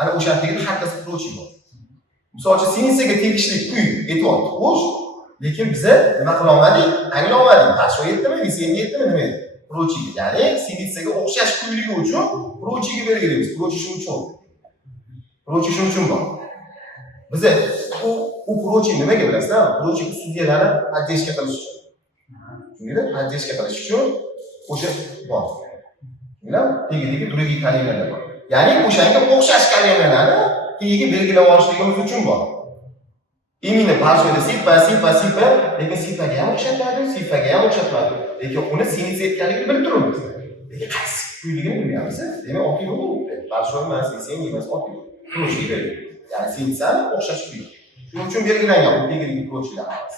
Ana o'shanligini hakkasi prochi bor. Misol uchun Sinitsaga tegishli kuy aytyapti, xo'sh, lekin biz nima qila olmadik? Angla olmadik. Tasho yetdimi, Visenga yetdimi, nima edi? Prochiga, ya'ni Sinitsaga o'xshash kuyligi uchun prochiga belgilaymiz. Prochi shuning uchun. Prochi shuning uchun bor. Biz u prochi nimaga bilasizlar? Prochi studiyalarni addeshga qilish uchun. Tushundingizmi? Addeshga qilish uchun o'sha bor. Tegi durgi kalimalar bor. Ya'ni o'shanga o'xshash kalemalarni keyin belgilab olishligimiz uchun bor. Именно parchoyda sipa, lekin sipaga ham o'xshatmadi, sifaga ham o'xshatmadi. Lekin uni sinitsa etganligini bilib turibmiz. Lekin qaysi kuyligini bilmayapmiz. Demak, oq yo'q bo'libdi. Parchoy emas, sen emas, oq yo'q. Kurочка kerak. Ya'ni sinitsani o'xshash kuy. Shuning uchun belgilangan bu tegirlik kurочка emas.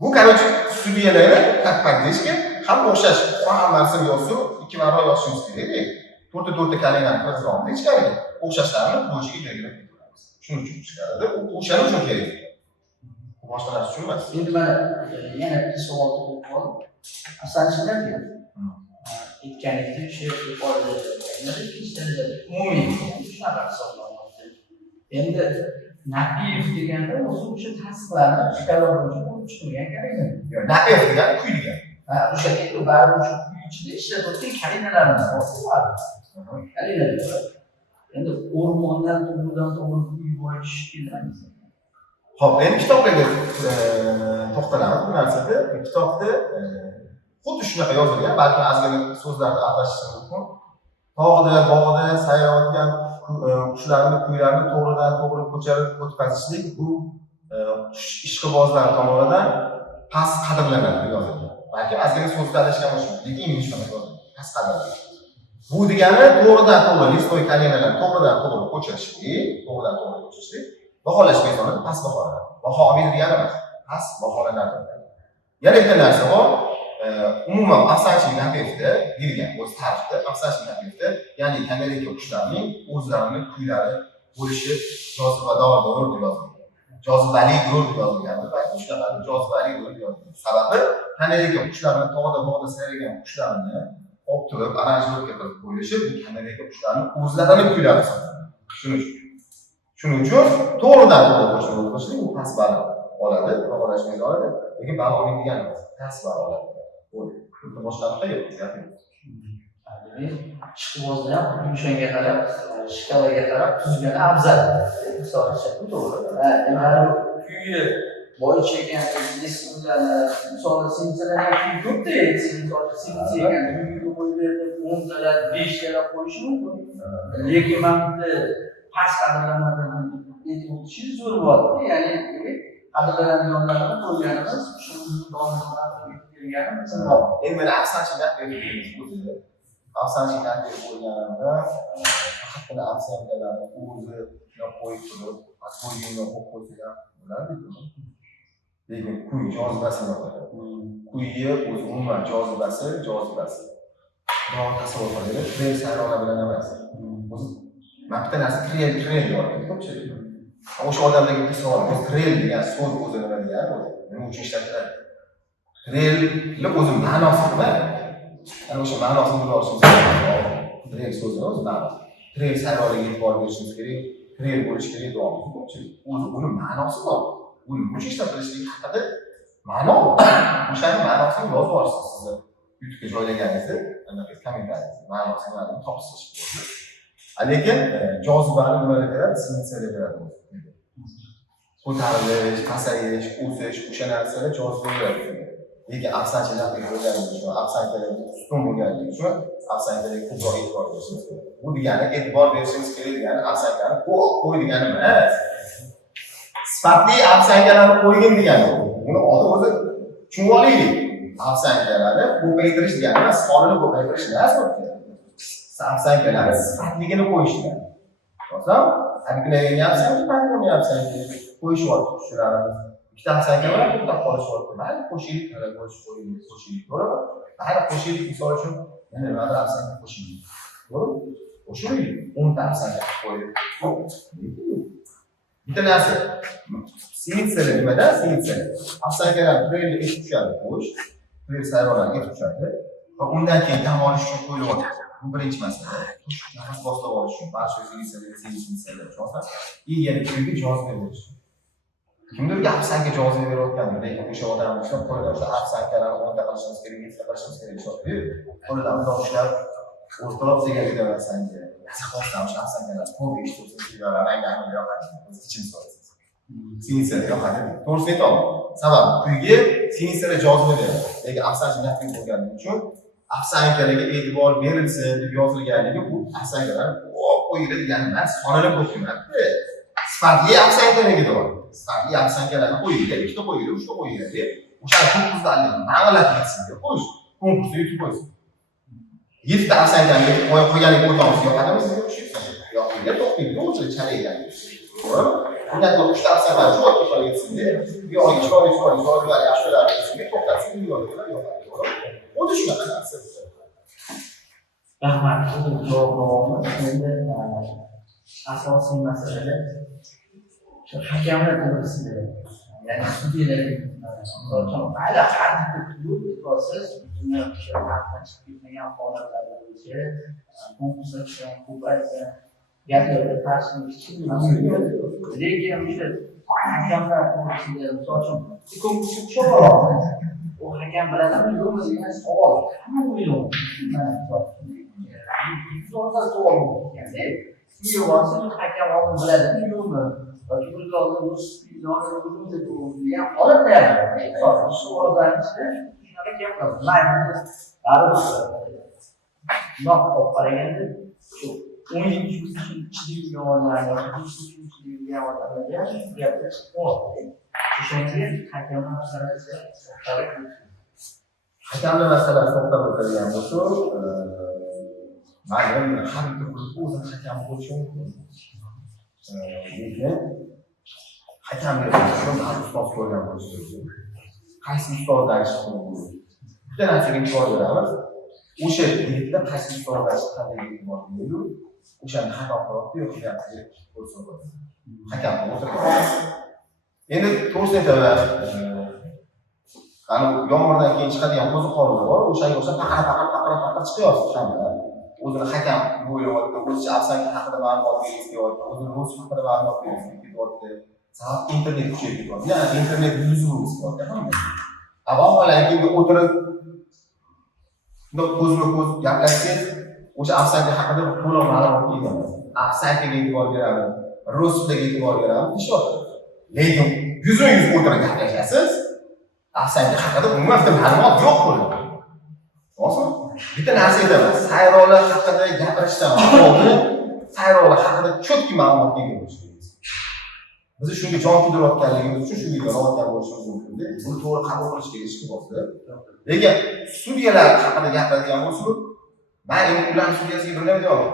Bu короче studiyalarni takpak deyishga ham o'xshash. Hammasi yozuv, ikki barobar yozishimiz kerak. To'rtta kalimalarni qilib ichkariga o'xshashlarini kurочка belgilab qo'yamiz. Shuning uchun chiqaradi. O'shaning uchun kerak. Boshqa narsa uchun emas. Endi mana yana bir savol tug'ilib qoldi. Asalchilar aytganingdek shu yuqorida umumiy shunaqa hisoblanmoqda. Endi Nabiyev deganda o'zi o'sha tasdiqlarni shkala bo'yicha olib chiqilgan kalima. Yo'q, Nabiyev degani kuy degani. O'sha endi baribir shu kuy ichida ishlatayotgan kalimalarni kalima. Endi o'rmondan to'g'ridan-to'g'ri kuy bo'yish keladimi? Xo'p, endi kitoblarga to'xtalamiz bu narsada. Kitobda xuddi shunaqa yozilgan, balki ozgina so'zlarni adashishim mumkin. Tog'da, bog'da sayrayotgan qushlarni kuylarini to'g'ridan-to'g'ri ko'chirib o'tkazishlik bu ishqibozlar tomonidan past qadrlanadi deb yozilgan. Balki ozgina so'zda adashgan bo'lishi mumkin, lekin ingliz shunday yozilgan. Past qadrlanadi. Bu degani to'g'ridan-to'g'ri listoy kalimalarni to'g'ridan-to'g'ri ko'chirishlik, baholash mezonida past baholanadi. Baho olmaydi degani emas, past baholanadi. Yana bitta narsa bor. Umuman afsonchilik Nabiyevda deyilgan, o'zi tarixda afsonchilik Nabiyevda, ya'ni kanadalik qushlarning o'zlarining kuylari bo'lishi jozibadordir deb yozilgan. Jozibalidir deb yozilgan. Balki shunaqa jozibalidir deb yozilgan. Sababi kanadalik qushlarning tog'da bog'da sayragan qushlarni olib turib, aranjировка qilib qo'yilishi bu kanadalik qushlarning o'zlarining kuylari hisoblanadi. Shuning uchun to'g'ridan-to'g'ri qo'shilib u past ball oladi, baholash mezonida, lekin ball olmaydigan emas, past ball oladi. Boshqacha yo'q, gap yo'q. Ishqibozni ham o'shanga qarab, shkalaga qarab tuzgani afzal. Misol uchun to'g'ri. Demak, kuyi bo'yicha ekan, diskurlarni, misol sinitsalarga ko'pda, sinitsa ekan, kuyi bo'yicha 10 talar, 5 talar qo'yish mumkin. Lekin men bitta past qadrlanmadan aytib o'tishim zo'r bo'ladi. Ya'ni qadrlanadiganlarni qo'yganimiz shu domlalarni berganimiz bor. Endi meni afsonchilik berishimiz o'zida. Afsonchilik berib qo'yganimda faqatgina afsonchilarni o'zini qo'yib turib, qo'yganini o'qib qo'ysa ham bo'ladi. Lekin kuy jozibasini yo'qotadi. Kuyni o'zi umuman jozibasi. Biror tasavvur qilaylik, tren sayrona bilan emas. O'zi bitta narsa tren deyapti, ko'pchilik. O'sha odamdagi bitta savol, bu tren degan so'z o'zi nima degani? Nima uchun ishlatiladi? Trenni o'zi ma'nosi nima? Ana o'sha ma'nosini bilib olishimiz kerak. Tren so'zini o'zi ma'nosi. Tren sayronaga e'tibor berishimiz kerak, tren bo'lish kerak deyapmiz ko'pchilik. O'zi uni ma'nosi bor. Uni nima uchun ishlatilishligi haqida ma'no bor. O'shani ma'nosini yozib olasiz sizni YouTube'ga joylaganingizda, anaqa kommentariyada ma'nosini topsiz. Lekin jozibani nimaga beradi? Sinitsaga beradi. Ko'tarilish, pasayish, o'sish, o'sha narsalar joziba beradi. Lekin afsonchilar bo'lganligi uchun, afsonchilar ustun bo'lganligi uchun, afsonchilarga ko'proq e'tibor berishimiz kerak. Bu degani e'tibor berishimiz kerak degani afsonchilarni qo'y degani emas. Sifatli afsonchilarni qo'ygin degani. Buni oldin o'zi tushunib olaylik. Afsonchilarni ko'paytirish degani emas, sonini ko'paytirish emas. Afsonchilarni sifatligini qo'yish degani. To'g'rimi? Aniqlaygan afsonchi qo'yishyapti shularimiz. Ikkita afsonchi bilan to'xtab qolishyapti. Mayli qo'shilib, qo'shilib. To'g'rimi? Mayli qo'shilib, misol uchun, yana nimadir afsonchi qo'shilib. To'g'rimi? Qo'shilib, 10 ta afsonchi qo'yib. Bitta narsa. Sinitsalar nimada? Sinitsalar. Afsonchilar trenga etib tushadi, qo'yish. Tren sayronaga etib tushadi. Va undan keyin dam olish uchun qo'yilyapti. Bu birinchi masala. Nafas boshlab olish uchun barcha sinitsalar uchun. Yana kuyiga joziba berish. Kimdirga afsonga joziba berayotgandir, lekin o'sha odam uchun qo'lida o'sha afsonkalarni 10 ta qilishimiz kerak, 7 ta qilishimiz kerak deyapti. Qo'lidan ushlab, o'rtoq degan afsonga. Asosdan o'sha afsonkalar ko'p eshitib turiblar, aynan yoqadi. O'z ichimiz so'raysiz. Sinitsalar yoqadi. To'g'risini aytaman. Sabab kuyga sinitsalar joziba beradi. Lekin afsonchi nafis bo'lganligi uchun afsankalarga e'tibor berilsin deb yozilganligi bu afsankalar qo'yiladi degani emas, sonini qo'shilmayapti. Sifatli afsankalarga bor. Sifatli afsankalarni qo'yiladi, ikkita qo'yiladi, uchta qo'yiladi. O'sha konkurslarni ma'lumot yetsin deb qo'yish, konkursga yutib qo'ysin. 7 ta afsankani qo'yganlik o'rtamizga yoqadimi sizga o'xshaydi? Yo'qligiga to'xtaydi, o'chirib chalaygan. To'g'rimi? Bundan keyin uchta afsankalar shu yerga qolib ketsin deb, bu yo'q, joylar yaxshilar deb to'xtatsin, bu yo'qlar yo'qadi. Xuddi shunaqa narsa. Rahmat, bu javobni endi asosiy masala shu hakamlar to'g'risida. Ya'ni sudyalar mayli har bitta klub e'tiborsiz buni shartdan chiqib ketmagan holatlar bo'yicha konkurslar ko'paysa gaplarga qarshi hech lekin o'sha hakamlar to'g'risida misol uchun konkursga tushaveradi. U hakam biladimi yo'qmi degan savol hamma o'ylaydi. So'zlar savol bo'lganda sizga borsa hakam oldin biladimi yo'qmi? Yoki bir joyda o'z o'zimizga degan holat tayyorlaydi. Shu holatlarda shunaqa gaplar. Mayli, baribir olib qaraganda shu 10-chilik odamlar yoki 5-chilik odamlarga gaplar chiqyapti. O'shanga hakamlar masalasi hakamlar masalasi to'xtab o'tadigan bo'lsa, mayli har bitta klub o'zini hakami bo'lishi mumkin. Lekin hakamga shunday ustoz ko'rgan bo'lishi kerak. Qaysi ustozdan chiqqan bo'lsa, bitta narsaga e'tibor beramiz. O'sha yigitlar qaysi ustozdan chiqqanligiga e'tibor berib, o'shani xato qilib yo'qotib bo'lsa bo'ladi. Hakam o'tiradi. Endi to'g'risini aytaman, qani yomg'irdan keyin chiqadigan qo'ziqorinlar bor, o'shanga o'xshab paqir chiqyapti hamma. O'zini hakam bo'lyapti, o'zicha afsanka haqida ma'lumot berib ketyapti, o'zini rus haqida ma'lumot berib ketyapti. Sabab internet kuchayib ketyapti. Ya'ni internet yuzi bo'lib ketyapti hamma. Avvalgi o'tirib ko'zma-ko'z gaplashsangiz, o'sha afsanka haqida to'liq ma'lumot beramiz. Afsankaga e'tibor beramiz, rusga e'tibor beramiz, ishonadi. Lekin yuzma-yuz o'tirib gaplashasiz, afsanka haqida umuman ma'lumot yo'q bo'ladi. To'g'rimi? Bitta narsa aytaman, sayrovlar haqida gapirishdan oldin sayrovlar haqida cho'tki ma'lumotga ega bo'lish kerak. Biz shunga jon kuydirayotganligimiz uchun shu videoni olgan bo'lishimiz mumkin. Buni to'g'ri qabul qilish kerak ish bo'lsa. Lekin sudyalar haqida gapiradigan bo'lsak, men endi ularning sudyasiga bir nima deyman.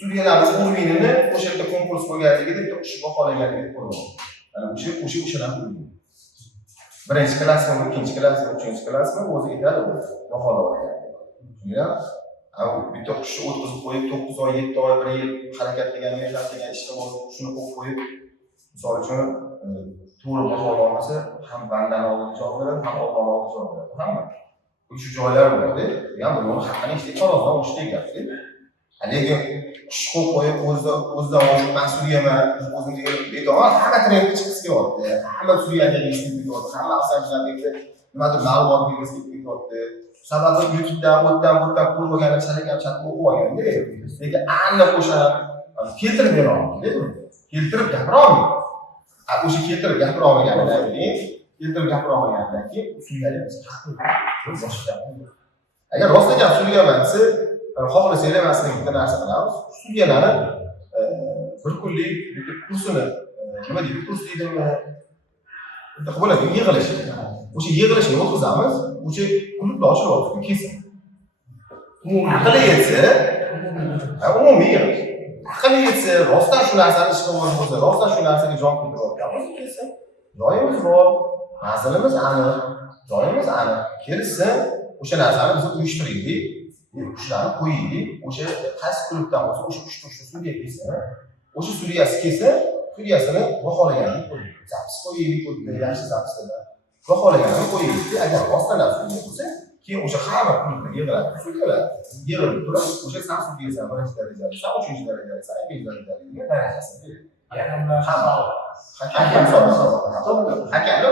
Sudyalarning urinini o'sha yerda konkurs bo'lganligida bitta ish baholaganligini ko'raman. Mana o'shadan urin. Birinchi klassmi, ikkinchi klassmi, uchinchi klassmi o'zi aytadi, baholaydi. Ya, bitta qushni o'tkazib qo'yib 9 oy, 7 oy, 1 yil harakat qilgan, mehnat qilgan ishga bo'lsa, shuni qo'yib qo'yib, misol uchun to'g'ri baholay olmasa, ham bandani oldiga javob beradi, ham olmani oldiga javob beradi. Hamma. Shu joylar bo'ladi. Ya'ni buni haqqini ishda qarordan olish tegadi. Lekin qush qo'yib o'zidan olib mas'uliyatman, o'zimga beto'g'ri hamma trendga chiqishga yo'qdi. Hamma sudyaga ishni yo'qdi. Hamma afsanchilarga nimadir ma'lumot berishga yo'qdi. Sababi YouTube'dan o'tdan ko'rmagan chalakam chatni o'qib olganda, lekin aniq o'sha keltirib bera olmaydi. Keltirib gapira olmaydi. O'sha keltirib gapira olmaganidan keyin usullarimiz boshqa. Agar rostdan gap sudyaman desa, xohlasanglar men sizga bitta narsa qilamiz. Sudyalarni bir kunlik bitta kursini, nima deydi, kurs deydimi? Bitta bo'ladi, yig'ilish. O'sha yig'ilishni o'tkazamiz. O'sha klublar ochilyapti, kesin. Aqli yetsa, umumiy yig'ilish. Aqli yetsa, rostdan shu narsani ishga olmoqchi bo'lsa, rostdan shu narsaga jon qo'ydirayotganmiz, kesin. Joyimiz bor, manzilimiz aniq, joyimiz aniq. Kelsin, o'sha narsani biz uyushtiraylik, qushlarni qo'yaylik. O'sha qaysi klubdan bo'lsa, o'sha qushni sudya kelsa, o'sha sudyasi kelsa, sudyasini baholaganlik qo'yaylik. Zapis qo'yaylik, yaxshi zapislar. Baholaganini qo'yaylik. Agar rostdan sudya bo'lsa, keyin o'sha hamma klubga yig'iladi. Sudyalar yig'ilib turib, o'sha san sudyasan birinchi darajali, san uchinchi darajali, san ikkinchi darajali degan darajasini beradi. Hakamlar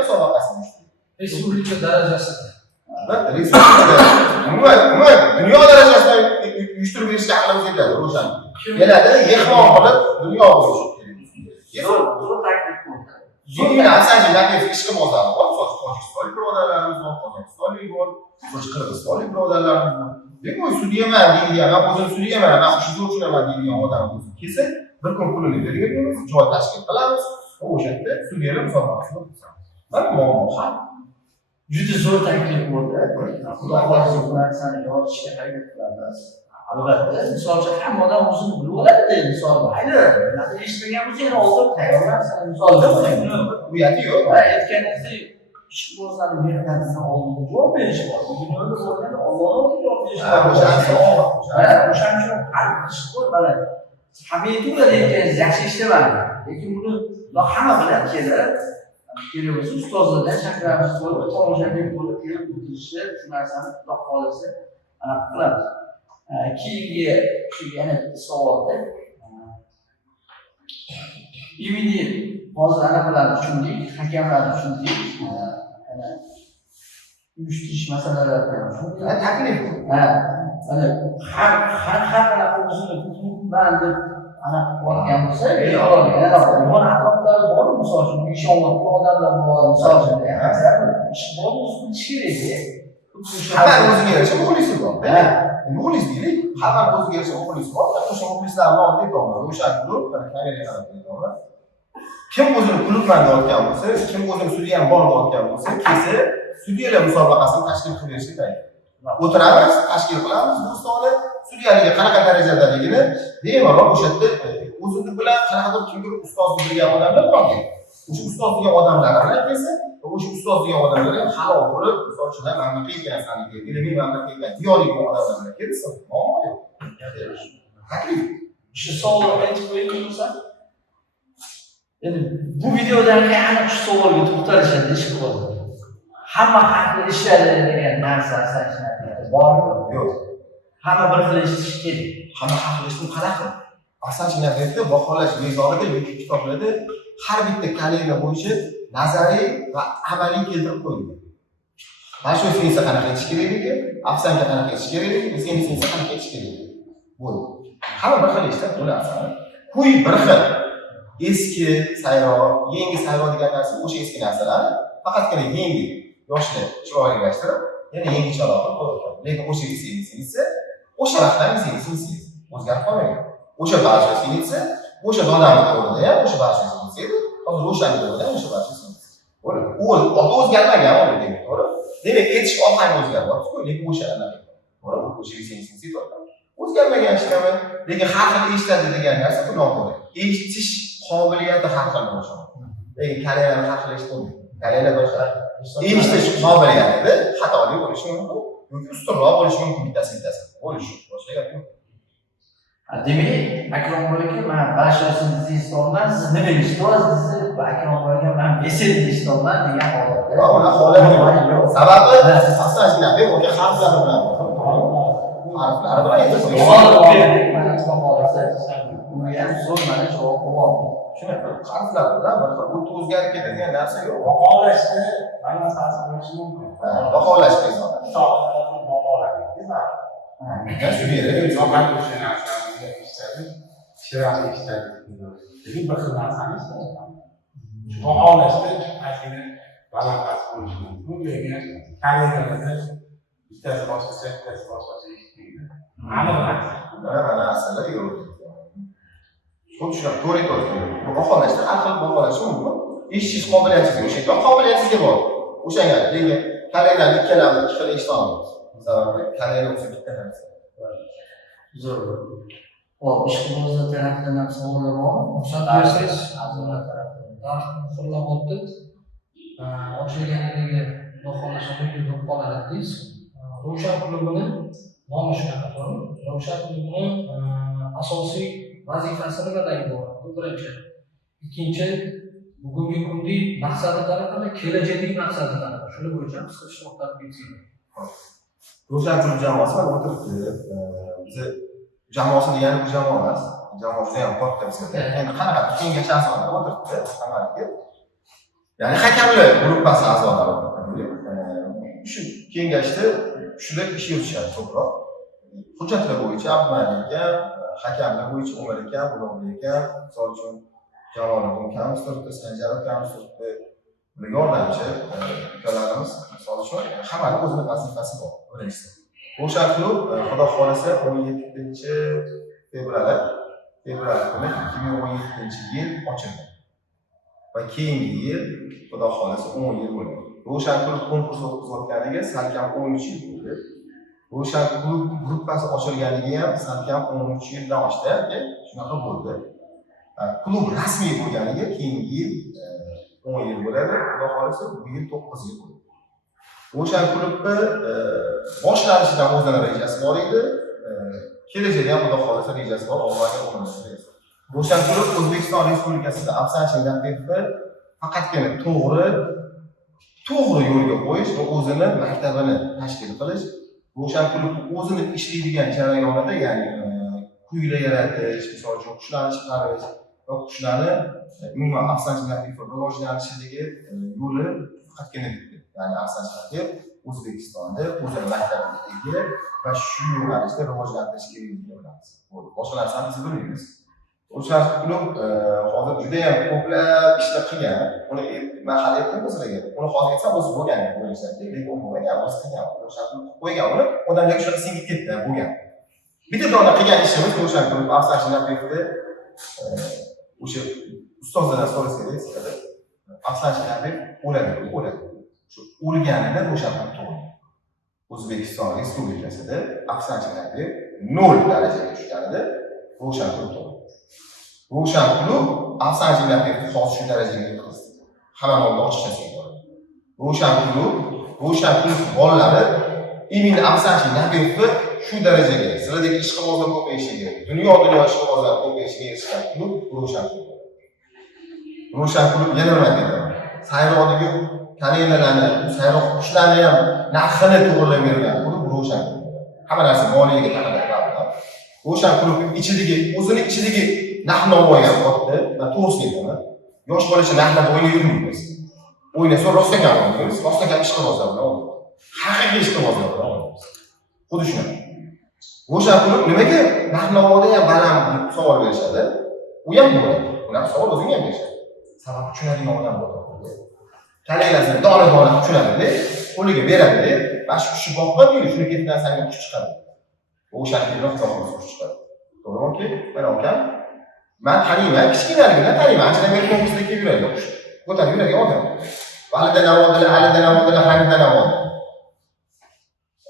musobaqasini respublika darajasida. Umuman dunyo darajasida uyushtirib berishga aqlimiz yetadi, ro'shan. Keladi, mehmon qilib dunyo bo'lishi kerak. Dunyo afsanchilarga ishga bosadi. Tojikistonlik birodarlarimiz bor, qozog'istonlik bor, qirg'izistonlik birodarlarimiz bor. Lekin u sudyaman deydigan, men o'zim sudyaman, men shu yo'l tushunaman deydigan odam o'zi kelsa, bir kun pulini berib joy tashkil qilamiz, o'sha yerda sudyalar musobaqasini o'tkazamiz. Mana muammo hal. Juda zo'r taklif bo'ldi. Xudo xohlasa bu narsani yoritishga harakat qilamiz. Albatta, misol uchun hamma odam o'zini bilib oladi, misol mayli, eshitmagan bo'lsa yana hozir tayyorlarsan, misol Uyati yo'q. aytganingizdek ishqibozlarni mehnatidan oldinda javob berish bor. Dunyoda bo'lgan Allohning javob berishi bor. O'shaning uchun har ishqiboz mana hamiyatlar aytganingiz yaxshi ishlamadi. Lekin buni hamma bilan kelib bo'lsa ustozlardan chaqiramiz, tomoshabin bo'lib kelib o'tirishni, shu narsani Xudo xohlasa qilamiz. Keyingi shu yana savolda именно hozir anaqilarni tushundik, hakamlarni tushundik, uyushtirish masalalaridan tushundik. Taklif. Mana har qanaqa o'zini man deb anaqa qilgan bo'lsa, yana atroflari bor, misol uchun ishonchli odamlar bor, misol uchun ishqiboz o'zini bilishi kerak. Hamma o'ziga yarasha muxlisi bor. Muxlis deylik, hamma o'ziga yarasha muxlisi bor. O'sha muxlislarni oldiga aytaman, o'sha klub, kameraga qarab aytaman. Kim o'zini klubman deyotgan bo'lsa, kim o'zini sudyan bor deyotgan bo'lsa, kelsa sudyalar musobaqasini tashkil qilib berishga tayyor. O'tiramiz, tashkil qilamiz, bu ustoni sudyaligi qanaqa darajadaligini bemalol o'sha yerda o'zini bilan qanaqadir kimdir ustozlik bilgan odamlar bor. O'sha ustoz degan odamlar bilan kelsa, o'sha ustoz degan odamlar ham halol bo'lib, misol uchun mana bu qiygan ilmiy mana qiygan diyonlik odamlar bilan kelsa, muammo yo'q. Taklif. Shu savolni aytib qo'yingizmi? Endi bu videodan aniq shu savolga to'xtalishadi ish bo'ldi. Hamma haqli ishlaydi degan narsa asoslanadi. Bormi? Yo'q. Hamma bir xil ishlashi kerak. Hamma haqli ishni qanaqa? Asoslanadi, baholash mezonida yoki kitoblarda har bitta kalima bo'yicha nazariy va amaliy keltirib qo'yilgan. Mana shu sensa qanaqa etish kerakligi, afsanga qanaqa etish kerakligi, sensa qanaqa etish kerakligi. Bo'ldi. Hamma bir xil ishda bu narsani. Kuy bir xil. Eski sayro, yangi sayro degan narsa o'sha eski narsalar, faqatgina yangi yoshni chiroylashtirib, yana yangicharoq qilib qo'yilgan. Lekin o'sha eski o'sha vaqtdan eski o'zgarib qolmagan. O'sha barcha sinitsa, o'sha dodamni o'rnida ham o'sha barcha sinitsa edi. Hozir o'shaning o'rnida o'sha barcha sinitsa. Bo'ldi. Oti o'zgarmagan uni demak, to'g'ri? Demak, etish ohangi o'zgaryapti-ku, lekin o'sha anaqa. To'g'ri? O'sha sinitsa o'zgarmagan ishlami, lekin har xil eshitadi degan narsa bu noto'g'ri. Eshitish qobiliyati har xil bo'lishi mumkin. Lekin kalyalar har xil eshitmaydi. Kalyalar boshqa eshitish qobiliyatida xatoli bo'lishi mumkin. Yoki ustunroq bo'lishi mumkin bittasi. Bo'lishi boshqa gap yo'q. Demak, Akrom aka, men Bashosini eshitolman, siz nima eshitasiz? Akrom aka, men Mesel eshitolman degan holatda. Ular holat yo'q. Sababi asosida bu o'sha harflar bilan. Harflar bilan aytib mana shu holatda uni ham so'z mana javob oldim. Shunaqa harflar bilan bir xil o'tib o'zgarib ketadigan narsa yo'q. Baholashni manasasi bo'lishi mumkin. Baholash bezon. Shu yerda Faqat o'sha narsani ishtadi, shirali ishtadi. Lekin bir xil narsani ishtadi. Baholashni aytganda balandasi bo'lishi mumkin. Lekin kalendrda bittasi boshqacha, bittasi boshqacha eshitmaydi. Aniq narsa. Bunaqa narsalar yo'q. Shunaqa to'g'ri aytyapsiz. Bu baholashda har xil baholashi mumkin. Eshitish qobiliyatingiz o'sha yerda qobiliyatingiz bor. O'shanga lekin kalendrni ikkalamiz ikki xil eshita olmaymiz. Sababi kalendr o'zi bitta narsa. Zo'r. Hop, ishqibozlar tarafidan ham savollar bormi? Ruxsat bersangiz, xurlab o'tdi. Ochilganligi Xudo xohlasa bu yerda qolar edingiz. Ravshan klubini nomi shunaqa to'g'rimi? Ravshan klubini asosiy vazifasi nimadan iborat? Bu birinchi. Ikkinchi, bugungi kundagi maqsadi qanaqa, kelajakdagi maqsadi qanaqa? Shuni bo'yicha qisqacha to'xtalib ketsangiz. Ravshan klub jamoasi bilan o'tiribdi. Biz jamoasi degani bu jamoa emas. Jamoa juda ham katta bizda. Endi qanaqa kengash a'zolari o'tiribdi hammaga. Ya'ni hakamlar gruppasi a'zolari o'tiribdi. Shu kengashda shular ish yuritishadi ko'proq. Hujjatlar bo'yicha Abdumalik aka, hakamlar bo'yicha Umar aka, Ulug'bek aka, misol uchun Jaloliddin ukamiz turibdi, Sanjar ukamiz turibdi. Yordamchi ukalarimiz misol uchun hammani o'zini vazifasi bor. Birinchisi. O'sha klub xudo xolasa 17-fevral kuni 2017-yil ochildi. Va keyingi yil xudo xolasa 10 yil bo'ldi. O'sha klub konkurs o'tkazayotganiga salkam 13 yil bo'ldi. O'sha klub gruppasi ochilganiga ham salkam 13 yildan oshdi. Shunaqa bo'ldi. Klub rasmiy bo'lganiga keyingi yil 10 yil bo'ladi. Xudo xolasa bu yil 9 yil bo'ldi. O'sha klubni boshlanishidan o'zini rejasi bor edi. Kelajakda ham xudo xolasa rejasi bor, Allohga o'rnatishdi. O'sha klub O'zbekiston Respublikasida Afsanchiy Naqiyevni faqatgina to'g'ri yo'lga qo'yish va o'zini maktabini tashkil qilish, o'sha klub o'zini ishlaydigan jarayonida, ya'ni kuylar yaratish, misol uchun qushlarni chiqarish va qushlarni umuman Afsanchiy Naqiyevni rivojlanishidagi yo'li faqatgina bitta. Ya'ni Afsanchiy Naqiyev O'zbekistonda o'zini maktabiga ega va shu yo'nalishda rivojlantirish kerakligini bilamiz. Boshqa narsani biz bilmaymiz. O'sha klub hozir juda ham ko'plab ishlar qilgan. Uni men hali aytdim sizlarga. Uni hozir aytsam o'zi bo'lgan bo'lishadi. Lekin u bo'lmagan, o'zi qilgan. O'sha klub qo'ygan uni, odamlarga shunaqa singib ketdi, bo'lgan. Bitta dona qilgan ishimiz o'sha klub Afsanchiy Naqiyevni o'sha ustozlardan so'rash kerak sizlarda. Afsanchiy Naqiyev o'ladi. Shu o'lganida o'sha klub tug'ildi. O'zbekiston Respublikasida Afsanchiy Naqiyev 0 darajaga tushganida o'sha klub tug'ildi. O'sha klub Afsanchiy Naqiyevni hozir shu darajaga yetkazdi. Hamma oldida ochiqcha aytaman. O'sha klub bolalari Emin Afsanchiy Naqiyevni shu darajaga, sizlardagi ishqibozlar ko'payishiga, dunyo ishqibozlar ko'payishiga erishgan klub Ro'shan klub. Ro'shan klub yana nima deydi? Sayrodagi kalelalarni, sayroq qushlarni ham narxini to'g'rilab bergan klub Ro'shan klub. Hamma narsa moliyaga taqaladi. Ro'shan klub o'zining ichidagi narx-navo ham katta va to'g'risini aytaman. Yosh bolacha narxlab o'ynab yurmaymiz. O'ynasa rostdan o'ynaymiz, rostdan ishqibozlar bilan o'ynaymiz. Haqiqiy ishqibozlar bilan o'ynaymiz. Xuddi shunday. O'sha klub nimaga narx-navoda ham baland deb savol berishadi? U ham bo'ladi. Ular savol o'zingga ham berishadi. Sabab tushunadigan odam bo'ladi. Kalanglarni dona tushunadi, qo'liga beradi, mana shu kishi boqqan deydi, shuni ketdan sanga kuch chiqadi. O'sha kelib to'g'ri kuch chiqadi. To'g'rimi? Mana akam men taniyman, kichkinaligini taniyman. Anchadan beri konkursga kelib yuradi o'qish. Ko'tarib yuradigan odam. Valida Navodir.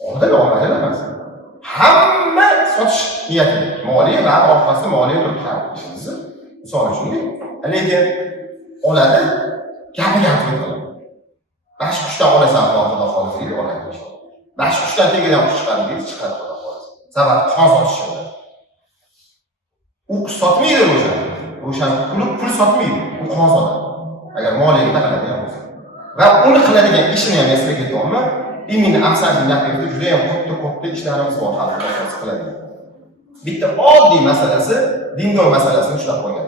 Oldin olmagan emas. Hamma sotish niyatida. Moliya va orqasida moliya turibdi ishimizni. Misol uchun, lekin oladi, gapiga aytmaydi. Bash qushdan olasan, xudo xolisa deydi, oladi. Bash qushdan tegidan qush chiqadi deydi, chiqadi xudo xolisa. Sabab qon sotishi bilan. U sotmaydi o'sha klub pul sotmaydi, u qon sotadi. Agar moliyaga taqaladigan bo'lsa. Va uni qiladigan ishini ham eslaga aytayman. Emin Afsanchiy Naqiyevda juda ham katta ishlarimiz bor hali qiladigan. Bitta oddiy masalasi, dindor masalasini ushlab qo'ygan.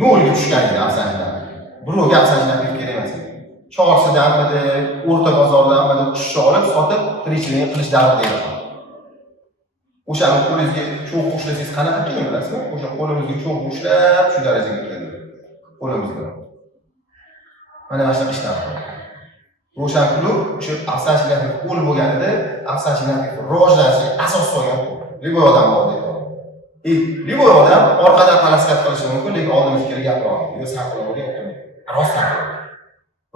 Nolga tushganida Afsanchiy Naqiyev. Birovga Afsanchiy Naqiyev kerak emas. Chorsidanmidi, o'rta bozordanmidi qushni olib sotib, tirikchilik qilish davrida edi. O'shani qo'lingizga cho'g' ushlasangiz qanaqa qiyin bilasizmi? O'sha qo'limizga cho'g' ushlab shu darajaga keldi. Qo'limiz bilan. Mana shu ishlar qildi. O'sha klub o'sha Afsanchiy Naqiyev o'l bo'lganida Afsanchiy Naqiyev rivojlanishiga asos solgan. Liboy odam bor deydi. Liboy odam orqadan palaskat qilishi mumkin, lekin oldimizga kelib gapiradi. Yo san qilavergan.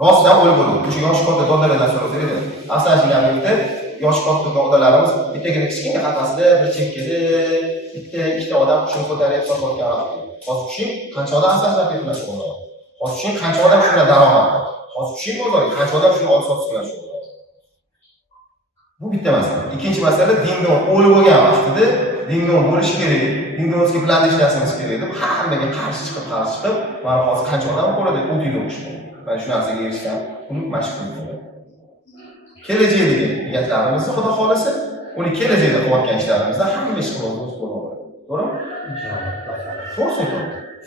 Rostdan o'l bo'ldi. O'sha yosh katta dodalardan so'raydi. Afsanchiy Naqiyevda yosh katta dodalarimiz bittagina kichkina qafasida bir chekkada ikkita odam qushni ko'tarib sotayotgan vaqt. Hozir qushing qancha odam Afsanchiy Naqiyev bilan shug'ullanadi? Hozir qushing qancha odam shundan daromad oladi? Hozir qushing bozoriga qancha odam shuni olib sotish bilan shug'ullanadi? Bu bitta masala. Ikkinchi masala dindor o'l bo'lgan vaqtida dindor bo'lishi kerak. Dindorga bilan ishlashimiz kerak deb hammaga qarshi chiqib, mana hozir qancha odam qo'lida o'tiydi o'qish. Mana shu narsaga erishgan klub mashhur bo'ldi. Kelajakdagi niyatlarimizni xudo xolasa, uni kelajakda qilayotgan ishlarimizdan hamma ish qilib bo'ladi. To'g'rimi? Inshaalloh. To'g'ri.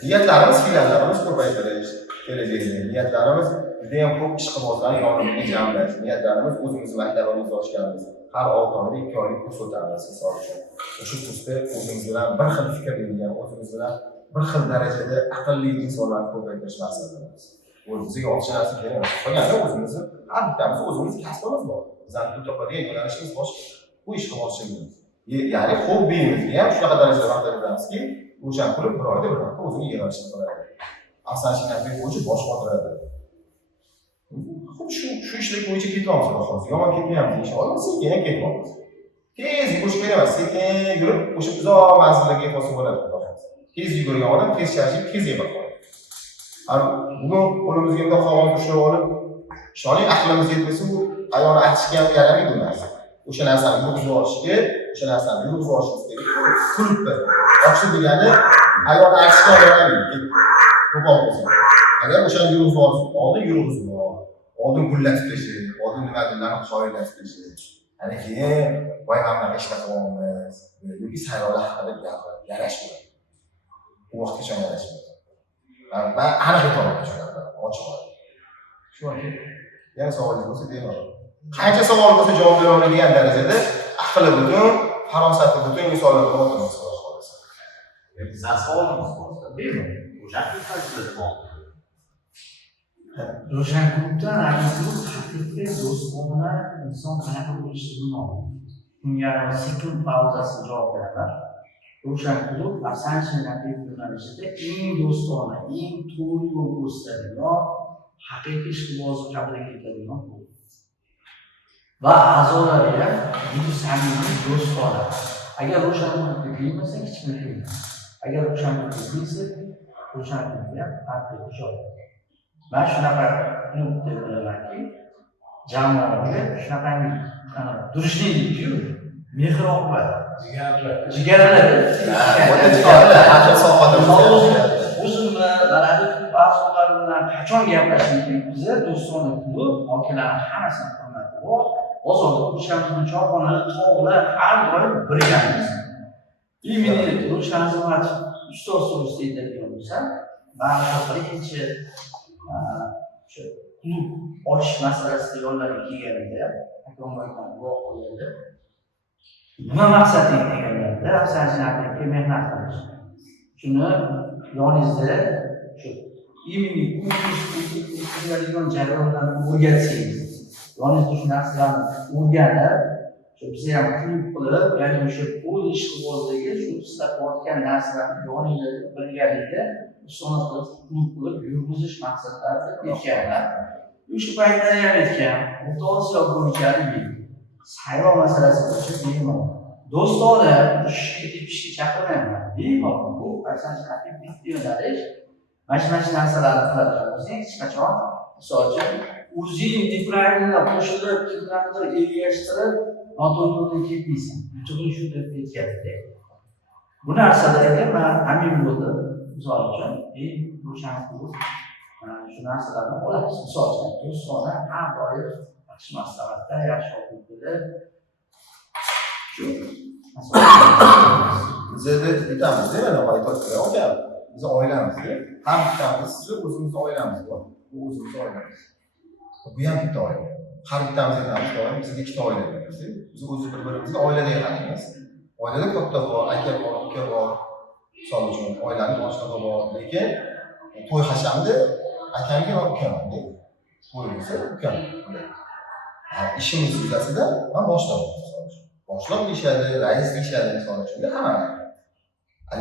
Niyatlarimiz, filiallarimiz ko'paytirish, kelajakdagi niyatlarimiz juda ham ko'p ishqibozlarni yonimizga jamlash, niyatlarimiz o'zimizni maktabimizni ochganmiz. Har 6 oyda 2 oylik kurs o'tamiz, misol uchun. O'sha kursda o'zimiz bilan bir xil fikrlaydigan, o'zimiz bilan bir xil darajada aqlli insonlarni ko'paytirish maqsadimiz. O'zimizga ortiqcha narsa kerak emas. Qolganda o'zimizni har bittamiz o'zimiz kasbimiz bor. Bizning pul topadigan yo'nalishimiz boshqa. Bu ish qilib olishimiz. Ya'ni hobbiyimizga ham shunaqa darajada vaqt ajratamiz-ki, o'shan pulni bir oyda bir marta o'zini yo'nalishini qiladi. Afsonchilik bo'yicha bosh qotiradi. Xuddi shu ishlar bo'yicha ketyapmiz hozir. Yomon ketmayapmiz inshaalloh, sekin ketyapmiz. Tez yugurish kerak emas, sekin yurib o'sha uzoq manzillarga yetsa bo'ladi. Tez yugurgan odam tez charchab, tez yeb qoladi. Bugun qo'limizga bunday qog'oz ushlab olib, ishoning aqlimiz yetmasa, bu ayolni aytishga ham yaramaydi bu narsa. O'sha narsani yurg'izib olishga, o'sha narsani yurg'izib olishimiz kerak. Kulibdi. Ochib degani ayolni aytishga yaramaydi. Qo'pol bo'lsa. Agar o'shani yurg'izib olsa, oldin yurg'izib ol. Oldin gullatib tashlay, oldin nimalarni qoyillatib tashlay. Ana keyin voy mana bunaqa ishlar qilyapmiz. Yoki saylovlar haqida gapirib, yarashmaydi. Bu vaqtgacha yarashmaydi. Ben aniq aytaman shunaqa, ochiq ol. Shu aka. Yana savolingiz bo'lsa beraman. Qancha savol bo'lsa javob bera oladigan darajada aqli butun, farosati butun insonlarga o'tirib qolasiz. Bizning savolimiz bo'lsa, bering. O'sha qilib Ro'shan klubda aytib haqiqiy do'stona inson qanaqa bo'lishi bilmaydi. Bunga sekin pauzasiz javob beraman. Ro'shan klub Afsonchilik yo'nalishida eng do'stona, eng to'g'ri yo'l ko'rsatadigan, haqiqiy ishqibozni qabul etadigan klub. Va a'zolari ham juda samimiy do'stona. Agar Ro'shan klubga kirmasa hech kim kirmaydi. Agar Ro'shan klubga kirsa, Ro'shan klubga ham haqiqiy joy. Ben shunaqa klub deb bilamanki, jamoaga shunaqangi durishlik-ku, mehr-oqibat, jigarlar. O'zimni baladi klub a'zolari bilan qachon gaplashdik biz, do'stona klub vakillari hammasini hurmati bor. Bozorda o'shamizning choyxona, tog'lar har doim birgamiz. Meni Ro'shan Azimatov ustoz to'g'risida aytadigan bo'lsam, men birinchi shu klub ochish masalasida yonlarga kelganida akamlardan guvoh bo'ldi. Nima maqsading deganlarda, afsonchilikga mehnat qilish. Shuni yoningizda shu iminiy kurs jarayonlarni o'rgatsangiz, yoningizda shu narsalarni o'rganib, shu biz ham klub qilib, ya'ni o'sha pul ishqibozligi shu islatayotgan narsalarni yoningizda bilganlikda sonra klub qilib yurgizish maqsadlarida aytganlar. O'sha paytda ham aytgan, O'rta Osiyo bo'yicha saylov masalasi bo'yicha bemalol. Do'stona ishga tepishga chaqirmayman. Bemalol bu afsonchilik bitta yo'nalish. Mana shu narsalarni qiladigan bo'lsangiz, hech qachon misol uchun o'zing nepravильно qo'shilib, kimlarnidir ergashtirib, noto'g'ri ketmaysan. Yutuqni shu deb aytgandik. Bu narsalarga men amin bo'ldim. Misol uchun, Ro'shan klub shu narsalarni olasiz. Misol uchun, do'stona har doim yaxshi maslahatda, yaxshi o'qituvda shu Bizda aytamiz, mana aytayotgan aka, biz oilamizda ham bittamiz siz o'zimizni oilamiz bor. Bu o'zimizni oilamiz. Bu ham bitta oila. Har bittamiz aytamiz, bizga ikkita oila bor. Biz o'zimiz bir-birimizga oiladek qaraymiz. Oilada katta bor, aka bor, uka bor. Misol uchun oilaning boshlig'i bor, lekin to'y hashamda akamga va ukamga to'y bo'lsa ukam. Ishimiz yuzasidan men boshliq bo'laman. Boshliq deyishadi, rais deyishadi misol uchun hamma.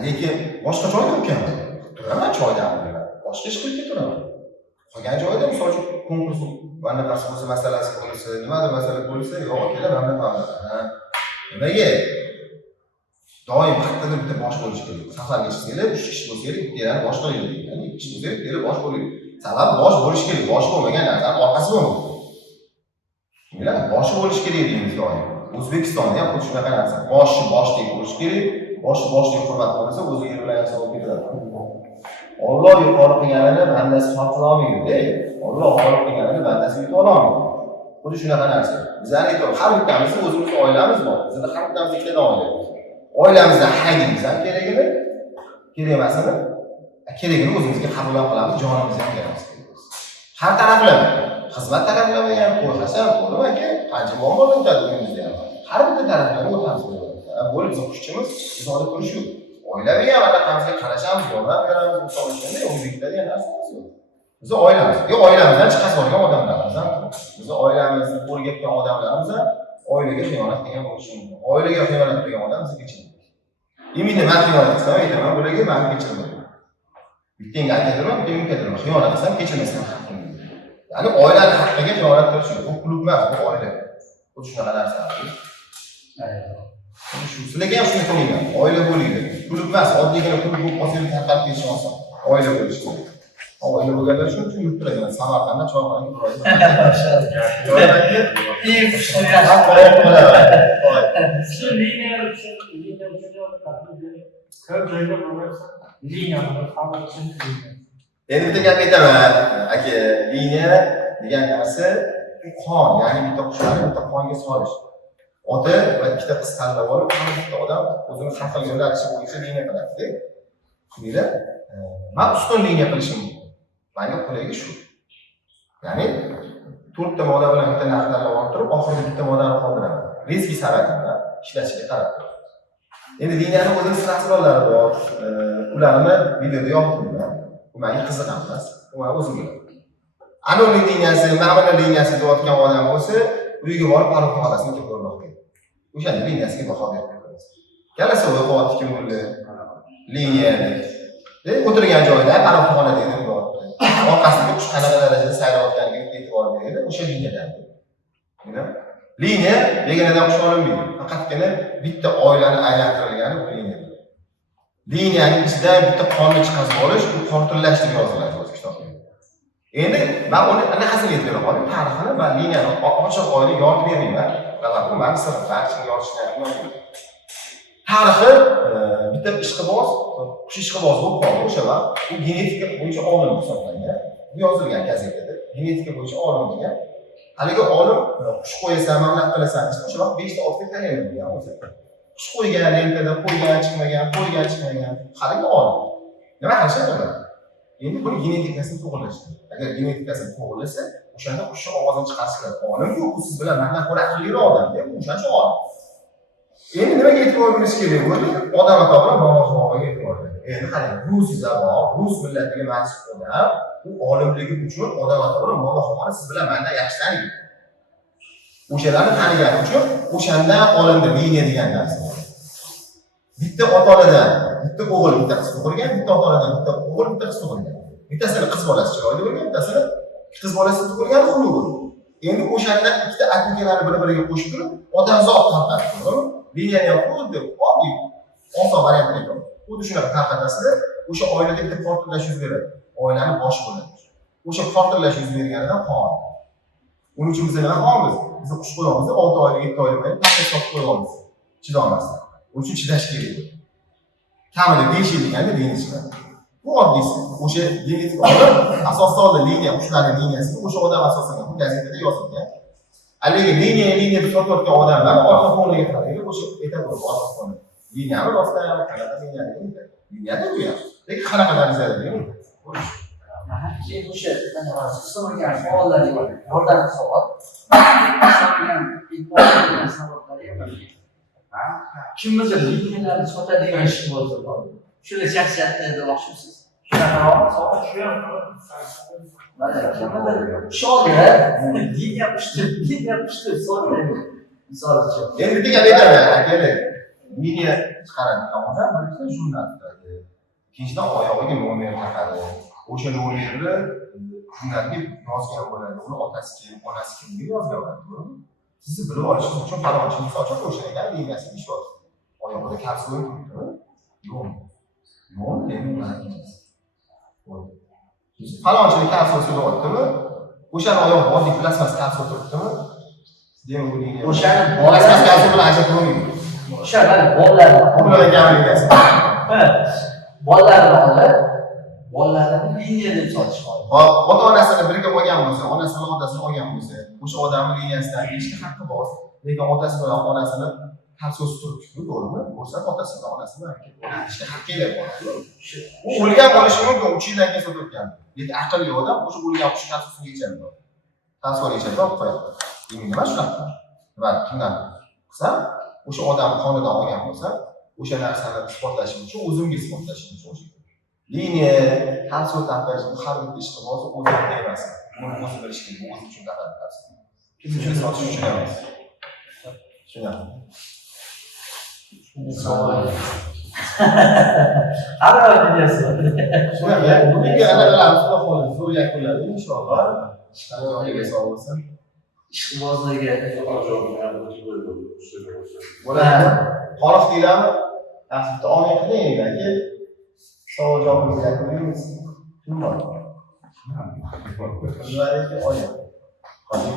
Lekin boshqa joyda ukam. Turaman joydan bilan. Boshqa ish qilib ketiraman. Qolgan joyda misol uchun konkurs va nafasi bo'lsa masalasi bo'lsa, nimadir masala bo'lsa, yo'q akalar mana bunaqa. Nimaga? Doim hattoda bitta bosh bo'lish kerak. Safarga chiqsanglar 3 kishi bo'lsa kerak, bittadan boshlaydi. Ya'ni 2 kishi bo'lsa kerak, bittadan bosh bo'laydi. Sabab bosh bo'lish kerak. Bosh bo'lmagan narsaning orqasi bo'lmaydi. Bilan bosh bo'lish kerak deymiz doim. O'zbekistonda ham xuddi shunaqa narsa. Boshdek bo'lish kerak. Boshdek hurmat qilsa o'zi yer bilan hisob ketadi. Alloh yuqori qilganini bandasi qila olmaydi. Alloh yuqori qilganini bandasi yuta olmaydi. Xuddi shunaqa narsa. Bizlar aytamiz, har bittamizni o'zimizning oilamiz bor. Bizda har bittamiz ikkita oila bor. Oilamizda hangimiz ham kerakmi? Kerak emasmi? Kerakini o'zimizga qabul qilamiz, jonimizni ham beramiz. Har taraflama. Xizmat taraflama ham, qo'shasam, to'g'rimi? Qancha muammolar o'tadi uyimizda ham. Har bitta taraflama o'tamiz. Bo'lib bizning kuchimiz izoda turish yo'q. Oilaviy ham anaqamizga qarashamiz, yordam beramiz, misol uchun o'zbeklarda ham narsa yo'q. Bizni oilamiz, oilamizdan chiqarib olgan odamlarimiz ham. Bizni oilamizni o'rgatgan odamlarimiz ham oilaga xiyonat qilgan bo'lishi mumkin. Oilaga xiyonat qilgan odam bizni kechirmaydi. Endi men xiyonat qilsam aytaman, bularga meni kechirmaydi. Bittenga aytaman, bittenga aytaman. Xiyonat qilsam kechirmasam haqqim. Ya'ni oilani haqqiga xiyonat qilish bu klub emas, bu oila. Bu shunaqa narsa. Sizlarga ham shuni qilinglar. Oila bo'linglar. Klub emas, oddiygina klub bo'lib qolsangiz tarqalib ketish oson. Oila bo'lish kerak. Oila bo'lganlar shuning uchun yurib turadigan. Samarqandda choyxonaga turadi. Shu liniya uchun ko'p joyda bo'lsa liniya hamma uchun Endi bitta gap aytaman. Aka, liniya degan narsa qon, ya'ni bitta qushlarni bitta qonga solish. Ota va ikkita qiz tanlab olib, har bitta odam o'zini xalq yo'nalishi bo'yicha liniya qiladi. Shuningdek, men ustun liniya qilishim mumkin. Menga quligi shu. Ya'ni 4 ta moda bilan bitta narx tanlab olib turib, oxirgi bitta modani qoldiraman. Riski sababida ishlashiga qarab. Endi liniyani o'zining strategiyalari bor. Ularni videoda yozdim. Bu menga qiziq emas. Bu men o'zim bilaman. Anonim liniyasi, ma'muna liniyasi deyotgan odam bo'lsa, uyga borib parokon xolasini kelib ko'rmoq kerak. O'shanda liniyasiga baho berib qo'yamiz. Kelasi o'qiyotdi kim bo'ldi? Liniya. O'tirgan joyda parokxona deydi bo'lyapti. Orqasiga qush qanaqa darajada sayrayotganiga e'tibor beradi, o'sha liniyadan. Liniya beganadan qush olinmaydi. Faqatgina bitta oilani aylantirilgani bu liniya. Liniyaning ichidan bitta qonni chiqarib olish, u qortillash deb yoziladi o'z kitobda. Endi men uni anaqasini aytib beraman, tarixini va liniyani ochiq oila yoritib bermayman. Bu meni sirim, barchaga yorishni tarixi bitta ishqiboz, qush ishqiboz bo'lib qoldi o'sha vaqt. U genetika bo'yicha olim hisoblangan. Bu yozilgan gazetada. Genetika bo'yicha olim degan. Haligi olim qush qo'yasan, mamlakat qilasan, o'sha vaqt 5 ta 6 ta tayyorlangan o'zi. Qush qo'ygan, lentada qo'ygan, chiqmagan. Haligi olim. Nima qilishadi ular? Endi buni genetikasini to'g'irlashdi. Agar genetikasini to'g'irlasa, o'shanda qushni ovozini chiqarishlar olim-ku, u siz bilan mendan ko'ra aqlliroq odam, deb o'shancha olim. Endi nimaga e'tibor berish kerak bo'ldi? Odam ato bilan bog'liqligiga e'tibor berdi. Endi qarang, rus zabon, rus millatiga mansub odam, u olimligi uchun odam ato bilan bog'liqligini siz bilan mendan yaxshi taniydi. O'shalarni tanigani uchun o'shandan olindi liniya degan narsa. Bitta ota-onadan bitta o'g'il, bitta qiz tug'ilgan, bitta ota-onadan bitta o'g'il, bitta qiz tug'ilgan. Bittasini qiz bolasi chiroyli bo'lgan, bittasini qiz bolasi tug'ilgan xunuk bo'lgan. Endi o'shandan ikkita aka-ukalarni bir-biriga qo'shib turib, odamzod tarqatdi, to'g'rimi? Liniyani ham xuddi oddiy oson variantini aytaman. Xuddi shunaqa tarqatasizda, o'sha oilada bitta portlash yuz beradi. Oilani boshi bo'ladi. O'sha portlash yuz berganidan qon. Uning uchun biz nima qilamiz? Biz qush qo'yamiz, 6 oylik, 7 oylik bo'lib, pastga sotib qo'yamiz. Chidolmasdan. Uning uchun chidash kerak. Kamida 5 yil deganda dini chiqadi. Bu oddiysi. O'sha genetik olim asosda oldi liniya, qushlarning liniyasiga o'sha odam asoslangan. Bu gazetada yozilgan. Haligi liniya deb sotayotgan odamlar orqa foniga qaraydi, o'sha aytadi orqa foni. Liniyani rostdan qanaqa liniyada bu ham. Lekin qanaqa darajada deymi? Keyin o'sha qismagan savollarga yordam savol. Kimnidir liniyalarni sotadigan ish bo'lsa, shuni shaxsiyatda demoqchimisiz? Shunaqa savol shu ham. Shogir, liniya pushti sotadi. Misol uchun. Endi bitta gap aytaman, keling. Liniya chiqaradigan odam birinchidan jurnal tutadi. Ikkinchidan oyog'iga nomer taqadi. O'sha nomerni jurnalga yozgan bo'ladi. Uni otasi kim, onasi kim deb yozgan bo'ladi, to'g'rimi? Sizni bilib olishingiz uchun falonchi misol uchun o'shaga liniyasiga ish yozdi. Oyog'ida kapsula turibdi. Yo'q. Falonchilik kapsula so'rayaptimi? O'shani oyog'i oddiy plasmas kapsula turibdimi? Demak, bu liniya. O'shani plasmas kapsula bilan ajratib bo'lmaydi. O'shani bolalarni Bularga gapirasiz. bolalarni olib, bolalarni liniya deb sotishmoqchi. Hop, ota-onasini birga olgan bo'lsa, onasini otasini olgan bo'lsa, o'sha odamning liniyasidan yeyishga haqqi bor. Lekin otasi bilan onasini kapsulasi turibdi, to'g'rimi? Bo'lsa otasi bilan onasini ishga haqqi bor. U o'lgan bo'lishi mumkin, 3 yildan keyin sotayotgan. Lekin aqlli odam o'sha o'lgan qush kapsulasini yechadi. Tasvir yechadi, olib qo'yadi. Endi nima shunaqa? Nima kimdan qilsa, o'sha odam qonidan olgan bo'lsa, o'sha narsani isbotlashim uchun o'zimga isbotlashim uchun o'sha. Liniya, konsultantlar bu har bitta ishqiboz o'zini emas. Buni o'zi bilish kerak, bu o'zi uchun faqat narsa. Kimga sotish uchun emas. Tushunarli. Har bir videosi. Shunaqa, bugungi anaqalarni xudo xohlasa zo'r yakunladi inshaalloh. Joyiga sog' bo'lsin. Ishqibozlarga Bo'ladi. Xoliq deylarmi? Bitta oling qiling yoki savol javobimizni yakunlaymiz. Kim bor? Nimaiki oling. Qoling.